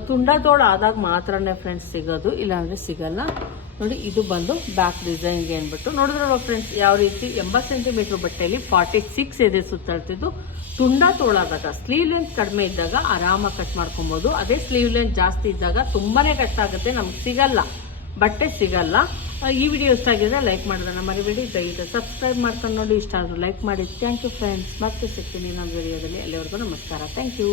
ತುಂಡಾದೋಳು ಆದಾಗ ಮಾತ್ರನೇ ಫ್ರೆಂಡ್ಸ್ ಸಿಗೋದು, ಇಲ್ಲಾಂದರೆ ಸಿಗಲ್ಲ. ನೋಡಿ, ಇದು ಬಂದು ಬ್ಯಾಕ್ ಡಿಸೈನ್ಗೆ ಅಂದ್ಬಿಟ್ಟು. ನೋಡಿದ್ರಲ್ವ ಫ್ರೆಂಡ್ಸ್ ಯಾವ ರೀತಿ ಎಂಬತ್ತು ಸೆಂಟಿಮೀಟ್ರ್ ಬಟ್ಟೆಯಲ್ಲಿ ಫಾರ್ಟಿ ಸಿಕ್ಸ್ ಎದೆ ಸುತ್ತಾಡ್ತಿದ್ದು ತುಂಡ ತೋಳಾದಾಗ ಸ್ಲೀವ್ ಲೆಂತ್ ಕಡಿಮೆ ಇದ್ದಾಗ ಆರಾಮಾಗಿ ಕಟ್ ಮಾಡ್ಕೊಬೋದು. ಅದೇ ಸ್ಲೀವ್ ಲೆಂತ್ ಜಾಸ್ತಿ ಇದ್ದಾಗ ತುಂಬಾ ಕಷ್ಟ ಆಗುತ್ತೆ, ನಮ್ಗೆ ಸಿಗಲ್ಲ. ಬಟ್ಟೆ ಸಿಗಲ್ಲ. ಈ ವಿಡಿಯೋ ಇಷ್ಟ ಆಗಿದೆ ಲೈಕ್ ಮಾಡೋದನ್ನ ಮರಿಬೇಡಿ. ದಯವಿಟ್ಟು ಸಬ್ಸ್ಕ್ರೈಬ್ ಮಾಡ್ಕೊಂಡು ನೋಡಿ. ಇಷ್ಟ ಆದರೂ ಲೈಕ್ ಮಾಡಿ. ಥ್ಯಾಂಕ್ ಯು ಫ್ರೆಂಡ್ಸ್ ಮತ್ತೆ ಸಿಗ್ತೀನಿ ನಮ್ಮ ವಿಡಿಯೋದಲ್ಲಿ ಅಲ್ಲಿವರೆಗೂ ನಮಸ್ಕಾರ. Thank you